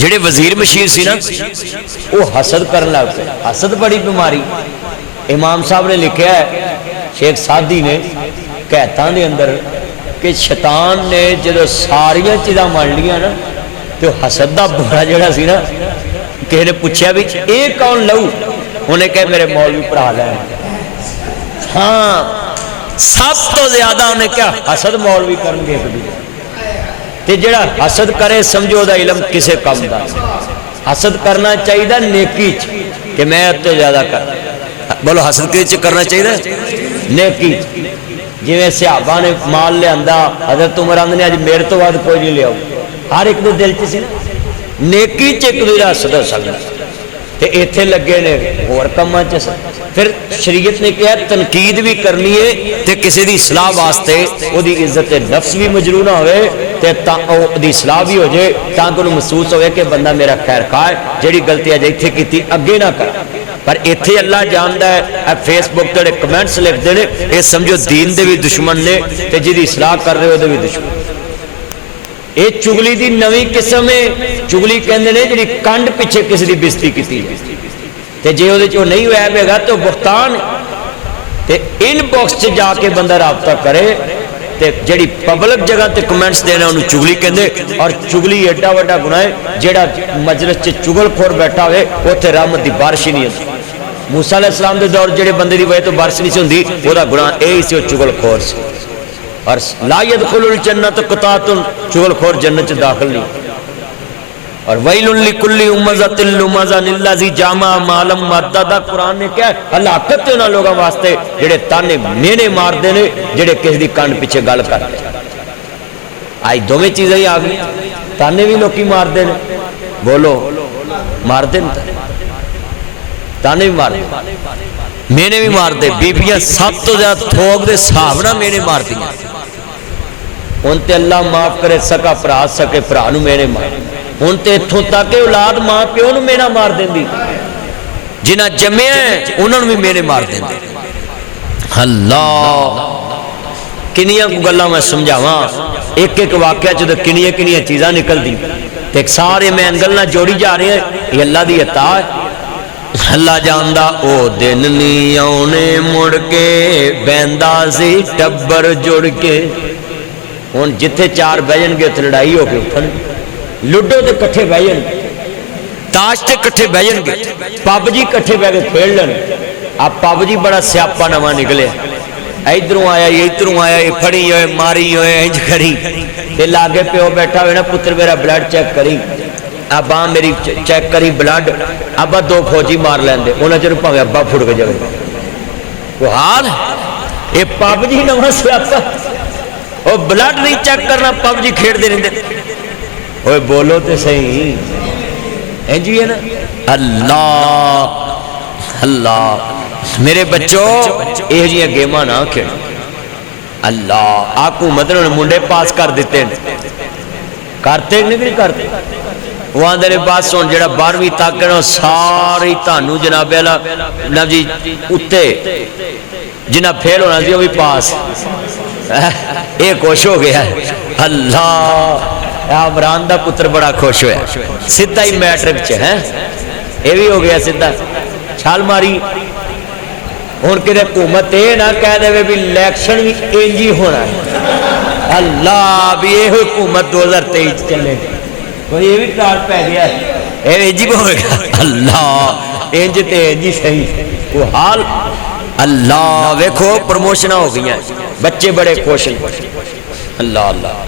جڑے وزیر مشیر سی نا وہ حسد کرن لگ پے. حسد بڑی بیماری. امام صاحب نے لکھا ہے شیخ سعدی نے قحطاں دے اندر کہ شیطان نے جدو ساریاں چیزاں مان لیاں نا تو حسد دا بڑا جڑا سی نا کسی نے پوچھا بھی اے کون لو انہیں کہے میرے مولوی پڑھا لیں. ہاں سب تو زیادہ انہیں کیا حسد مولوی کرن گے تے جڑا حسد کرے سمجھو دا علم کسے کم دا. حسد کرنا چاہیے نیکی چ کہ میں تو زیادہ کر. بولو حسد کس کرنا چاہیے نیکی چ. جویں صحابہ نے مال لے آندا حضرت عمر نے اج میرے تو بعد کوئی نہیں لیا. ہر ایک دے دل چ سی نا نیکی چ ایک دوسرا حسد ہو سکدا تے ایتھے لگے نے ہور کماں چ. پھر شریعت نے کہا تنقید بھی کرنی ہے تے کسی دی اصلاح واسطے او دی عزت نفس بھی مجروح نہ ہوئے تے او دی اصلاح بھی ہو جائے تاکہ انہوں محسوس ہوئے کہ بندہ میرا خیر خواہ ہے جڑی غلطی اج ایتھے کیتی اگے نہ کر. پر ایتھے اللہ جاندا ہے فیس بک تے کمنٹس لکھ دے نے اے سمجھو دین دے بھی دشمن نے تے جدی اصلاح کر رہے ہو دے بھی دشمن. اے چگلی دی نویں قسم ہے. چگلی کہندے نے جڑی کنڈ پیچھے کسی دی بےزتی کیتی تے جے او دے چوں نہیں ہویا گا تو بہتان تے ان باکس چ جا کے بندہ رابطہ کرے تے جڑی پبلک جگہ تے کمنٹس دینا انہوں چگلی کہندے. اور چگلی ایڈا وڈا گناہ ہے جڑا مجلس چ چگل خور بیٹھا ہوئے اوتھے رحمت دی بارش ہی نہیں ہوندی. موسیٰ علیہ السلام دے دور جڑے بندے دی وجہ تو بارش نہیں سی ہوندی او دا گناہ اے ہی سی او چگل خور سی. اور لا يدخل الجنت قطاۃ چگل خور جنت چ داخل نہیں. اور ویل لکل ہمزۃ لمزہ الذی جمع مالا مددا. قرآن نے کیا ہلاکت تے انہاں لوگاں واسطے جڑے تانے مینے مار دے نے جڑے کس دی کان پیچھے گل کرتے. آج دوویں چیزاں ہی آ گئی. تانے بھی لوکی مار دے نے. بولو مار دے تانے بھی مار دے مینے بھی مار دے. بیبیاں سب تو زیادہ تھوک دے حساب نہ مینے مار دیاں. ان تے اللہ معاف کرے سکا بھرا سکے بھرا نوں مینے مار. ہن تے اتھوں تک اولاد ماں پیو نوں مینا مار دیندی. جنہاں جمیا ہے انہاں نوں بھی مینے مار دیندے. اللہ کنیاں کو گلاں میں سمجھاواں ایک ایک واقعہ چ کنیاں کنیاں چیزاں نکل دی تے سارے میں انگل نہ جوڑی جا رہے ہیں. یہ اللہ دی عطا ہے. اللہ جاندا او دن نہیں آنے مڑ کے بیندا سی ٹبر جڑ کے. ہن جتھے چار بہ جان گے تے لڑائی ہو کے اٹھن. لڈو تے کٹھے بہ جان تاش تے کٹھے بہ جان گے. پب جی کٹھے بہ کے کھیل لین. اب پب جی بڑا سیاپا نواں نکلے. ادھروں آیا ادھروں آیا یہ پھڑی ہوئے ماری ہوئے انج کری تے لاگے پیو بیٹھا ہوئے نا پتر میرا بلڈ چیک کری. ابا میری چیک کری بلڈ. ابا دو فوجی مار لیندے انہاں چر بھاویں ابا پھڑ کے جائے. وہ حال یہ پب جی نواں سیاپا. وہ بلڈ نہیں چیک کرنا پب جی کھیڑ دے رہندے. اوے بولو تے صحیح انجی ہے نا. اللہ اللہ میرے بچوں یہ جی گیماں نہ کھیڑ. اللہ آکو مدن منڈے پاس کر دیتے کرتے نہیں کرتے. وہ آندے نے بات سن جڑا 12ویں تک ساری تانوں جناب اللہ جی اتے جنہ فیل ہونا سی وہ بھی پاس. یہ خوش ہو گیا ہے. اللہ عمران دا پتر بڑا خوش ہویا سیدھا ہی میٹرک چ ہے. یہ بھی ہو گیا سیدھا چھال ماری. ہن کدے حکومت یہ نہ کہہ دے بھی الیکشن بھی انج ہی ہونا ہے. اللہ بھی یہ حکومت 2023 چلے کوئی یہ بھی ٹال پہ گیا ہے یہ انج ہی ہوئے گا. اللہ انج تے انج ہی صحیح وہ حال. اللہ ویکھو پروموشناں ہو گئی ہیں بچے بڑے خوش ہیں. اللہ اللہ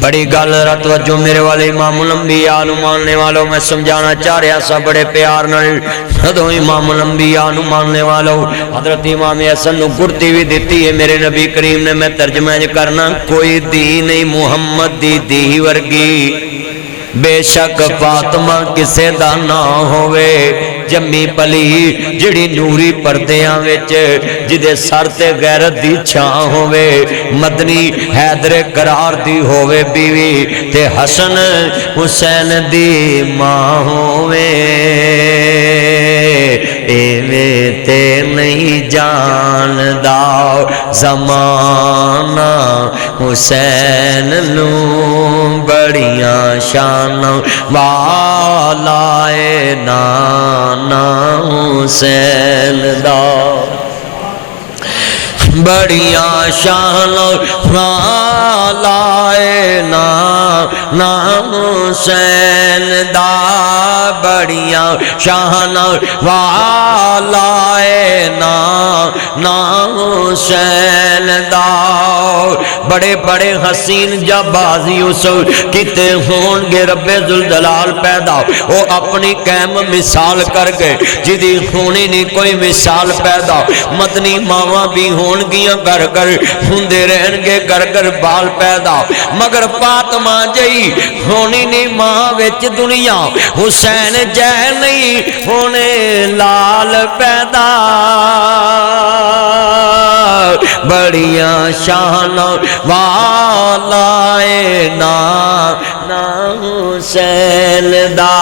بڑی گل توجہ میرے والے امام الانبیاء نو ماننے والوں میں سمجھانا چاہ رہا سا بڑے پیار نال. جدوں امام الانبیاء نو ماننے والوں حضرت امام حسن نو گڑتی بھی دیتی ہے میرے نبی کریم نے. میں ترجمہ کرنا کوئی دی نہیں محمد دی دی ورگی. بے شک فاطمہ کسے دا نہ ہوئے جمی پلی جڑی نوری پردیاں وچ جدے سر تے غیرت دی چھاں ہوئے. مدنی حیدر قرار دی ہوئے بیوی تے حسن حسین دی ماں ہوئے. ایویں تے نہیں جاندا زمانہ حسین نو بڑیاں شان والا اے نانا حسین دا بڑیاں شان والا اے نانا حسین دا بڑیاں شان والا اے نانا حسین دا بڑے بڑے حسین جباز یوسف کتے ہون گے رب ذوالجلال پیدا وہ اپنی قائم مثال کر گئے جدی ہونی نہیں کوئی مثال پیدا مدنی ماواں بھی ہون گیاں گر گر ہوندے رہن گے گر گر بال پیدا مگر فاطمہ جئی ہونی نہیں ماں وچ دنیا حسین جے نہیں ہونے لال پیدا بڑیاں شان والا اے نانا حسین دا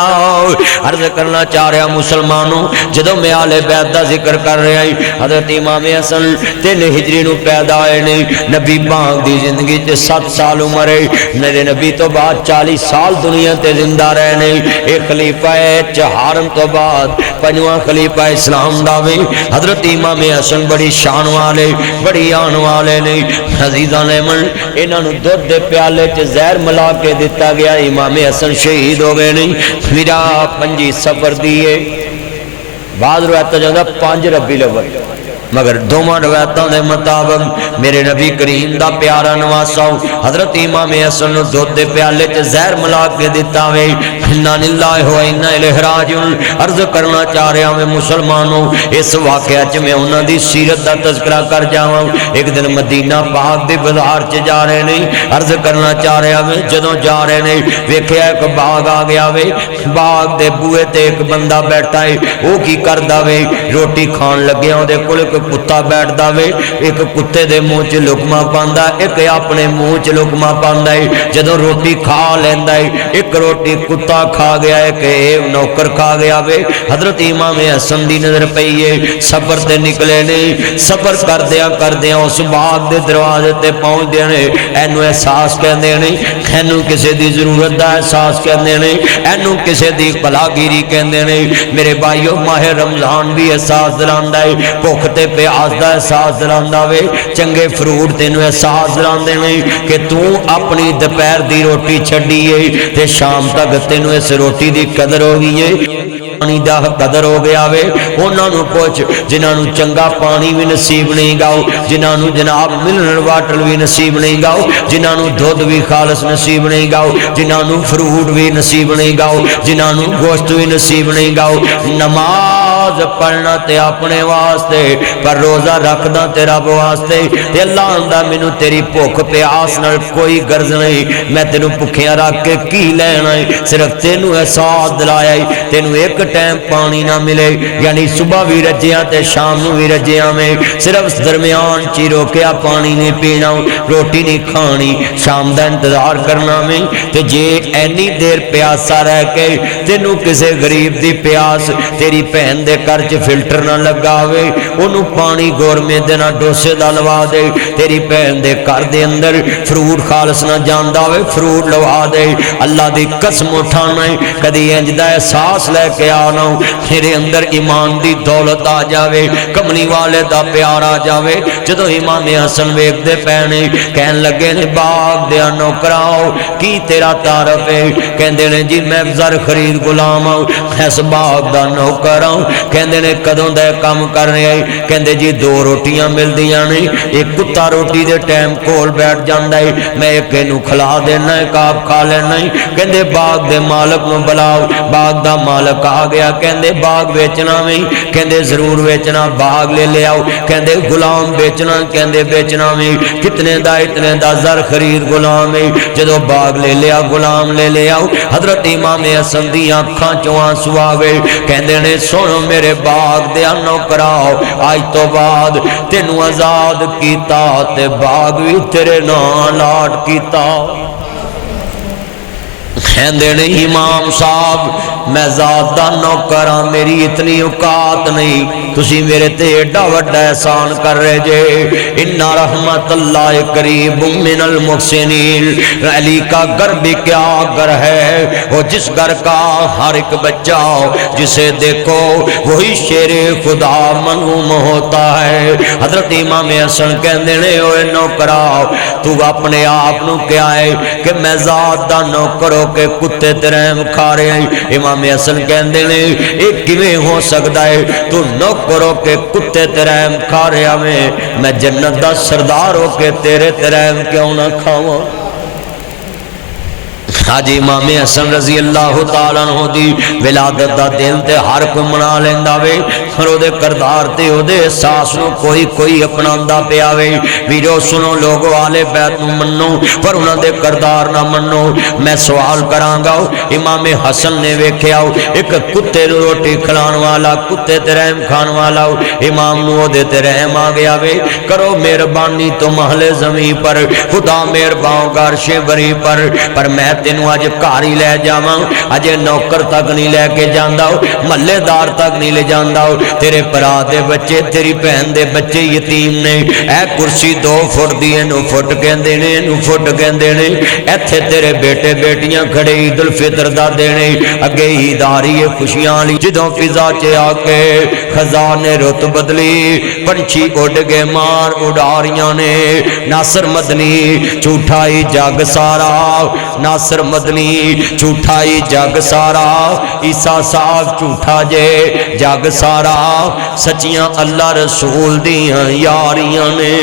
عرض کرنا چاہ رہا مسلمانوں جدو میں آل بیت دا ذکر کر رہا ہی حضرت امام حسن 3 ہجری نو پیدا ہوئے نہیں نبی پاک دی زندگی تے 7 سال عمر ہے میرے نبی تو بعد 40 سال دنیا تے زندہ رہے نہیں ایک خلیفہ چہارم تو بعد 5واں خلیفہ اسلام داوے حضرت امام حسن بڑی شان والے بڑی آن والے نہیں عزیزان من انہاں نو دودھ دے پیالے چ زہر ملا کے دیتا گیا امام حسن شہید ہو گئے نہیں میرا 5 سفر دیئے بعض روایتہ جاندہ 5 ربیع الاول مگر دوما روایتوں دے مطابق میرے نبی کریم دا پیارا نواسا حضرت امام حسن نو دودھ دے پیالے چ زہر ملا کے دیتا وے انا للہ و انا الیہ راجعون عرض کرنا چاہ رہا ہوں مسلمانوں اس واقعہ چ میں انہاں دی سیرت دا تذکرہ کر جاواں ایک دن مدینہ پاک دے بازار چ جا رہے نہیں عرض کرنا چاہ رہا ہوں جدوں جا رہے نہیں ویکھیا ایک باغ آ گیا وے باغ دے بوئے تے ایک بندہ بیٹھا ہے وہ کی کردا وے روٹی کھان لگیا اودے کول کتا بیٹھ داوے ایک کتے دے منہ چ لقمہ پاندا ایک اپنے منہ چ لقمہ پاندا ہے جدوں روٹی کھا لیندا ہے ایک روٹی کتا کھا گیا ہے کہ نوکر کھا گیا وے حضرت امام حسن دی نظر پئی ہے سفر تے نکلے نہیں سفر کردیاں اس باغ دے دروازے تے پہنچ دے نے اینو احساس کہندے نے اینو کسے دی ضرورت دا احساس کہندے نے اینو کسے دی بلاگیری کہندے نے میرے بھائیو ماہ رمضان بھی احساس دلاندا ہے بھوک تے پیاس دا احساس دلاندا وے چنگے فروٹ تینوں احساس دلاندے نہیں کہ تو اپنی دوپہر دی روٹی چھڈی ہے تے شام تک تینوں اس روٹی دی قدر ہو گئی ہے پانی دا قدر ہو گیا وے انہاں نو پوچھ جنہاں نو چنگا پانی بھی نصیب نہیں گاؤ جنہاں نو جناب منرل واٹر بھی نصیب نہیں گاؤ جنہاں نو دودھ بھی خالص نصیب نہیں گاؤ جنہاں نو فروٹ بھی نصیب نہیں گاؤ جنہاں نو گوشت بھی نصیب نہیں گاؤ نماز پڑھنا تے اپنے واسطے پر روزہ رکھدا تے رب واسطے تے اللہ آندا مینوں تیری بھوک پیاس نال کوئی غرض نہیں میں تینوں بھکھیاں رکھ کے کی لینا ہے صرف تینوں احساس دلایا ہے تینوں ایک ٹائم پانی نہ ملے یعنی صبح بھی رجیاں تے شام نو بھی رجیاں میں صرف درمیان چی روکیا پانی نہیں پینا روٹی نہیں کھانی شام دا انتظار کرنا میں تے جے اینی دیر پیاسا رہ کے تینوں کسے غریب دی پیاس تیری بہن دے گھر چ فلٹر نہ لگاوے انہوں پانی گورمے دینا ڈوسے دا لوا دے تیری بہن دے گھر دے اندر فروٹ خالص نہ جاندا ہوئے فروٹ لوا دے اللہ دی قسم اٹھانا ہے کدی انج دا احساس لے کے آنا میرے اندر ایمان دی دولت آ جاوے کملی والے دا پیار آ جاوے جدو امام حسن ویکھ دے پینے کہن لگے نے باغ دیا نوکراؤ کی تیرا تعارف ہے کہندے نے جی میں زر خرید غلام ہوں اس باغ دا نوکر ہوں کہندے نے کدوں دے کام کر رہے ہیں کہندے جی 2 روٹیاں مل دیاں نہیں ایک کتا روٹی دے ٹائم کول بیٹھ جاندا ہے میں ایک نو کھلا دینا ہے کاپ کھا لینا ہے کہندے باغ دے مالک نو بلاؤ باغ دا مالک آ گیا کہندے باغ بیچنا میں کہندے ضرور بیچنا باغ لے لے آؤ کہندے غلام بیچنا کہندے بیچنا میں کتنے دا زر خرید غلام ہے جدو باغ لے لیا غلام لے لے آؤ حضرت امام حسن دی آنکھاں چوں آنسو آ گئے کہندے نے سنو میرے باغ دے نوکراؤ آج تو بعد تینوں آزاد کیتا تے باغ بھی تیرے نال لاٹ کیتا کہندے نے امام صاحب میں ذات دا نوکر ہاں، میری اتنی اوقات نہیں، تسی میرے تے ایڈا وڈا احسان کر رہے جے۔ ان رحمت اللہ قریب من المحسنین، علی کا گھر بھی کیا گھر ہے، وہ جس گھر کا ہر ایک بچہ جسے دیکھو وہی شیر خدا منعوم ہوتا ہے۔ حضرت امام حسن کہندے نے اوے نوکرا تو اپنے آپ نو کیا ہے کہ میں ذات دا نوکر ہو کے کتے تے رحم کھا رہے ہیں۔ امام حسن کہندے نے ایک کیویں ہو سکتا ہے تو نوکر ہو کے کتے تے رحم کھا رہا میں جنت دا سردار ہو کے تیرے تے رحم کیوں نہ کھاواں۔ آج امام حسن رضی اللہ تعالیٰ عنہ دی ولادت دا دن تے ہر کوئی منا لیندا وے، پر او دے کردار تے او دے احساس نو کوئی اپناندا پیا وے۔ ویرو سنو لوگو آلے بیت نو منو پر انہاں دے کردار نہ منو۔ میں سوال کراں گا امام حسن نے ویکھیا ایک کتے نو روٹی کھلان والا، کتے تے رحم کھان والا، امام نو دے تے رحم آ گیا وے۔ کرو مہربانی تو محل زمین پر، خدا مہربان عرش بری پر میں تینوں اج گھر ہی لے جاواں، اجے نوکر تک نہیں لے کے جاندا، محلے دار تک نہیں لے جاندا، تیرے بھرا دے بچے تیری بہن دے بچے یتیم نے، اے کرسی 2 فٹ دی اینو فٹ کہندے نے، اینو فٹ کہندے نے، ایتھے تیرے بیٹے بیٹیاں کھڑے عید الفطر دا دینے، اگے عید آ رہی ہے خوشیاں والی، جدوں فضا چ آ کے خزاں نے رت بدلی، پنچھی اڑ گئے مار اڈاریاں نے، ناصر مدنی جھوٹائی جگ سارا، ناصر مدنی جھوٹائی جگ سارا، عیسیٰ صاحب جھوٹا جے جگ سارا، سچیاں اللہ رسول دیاں یاریاں نے۔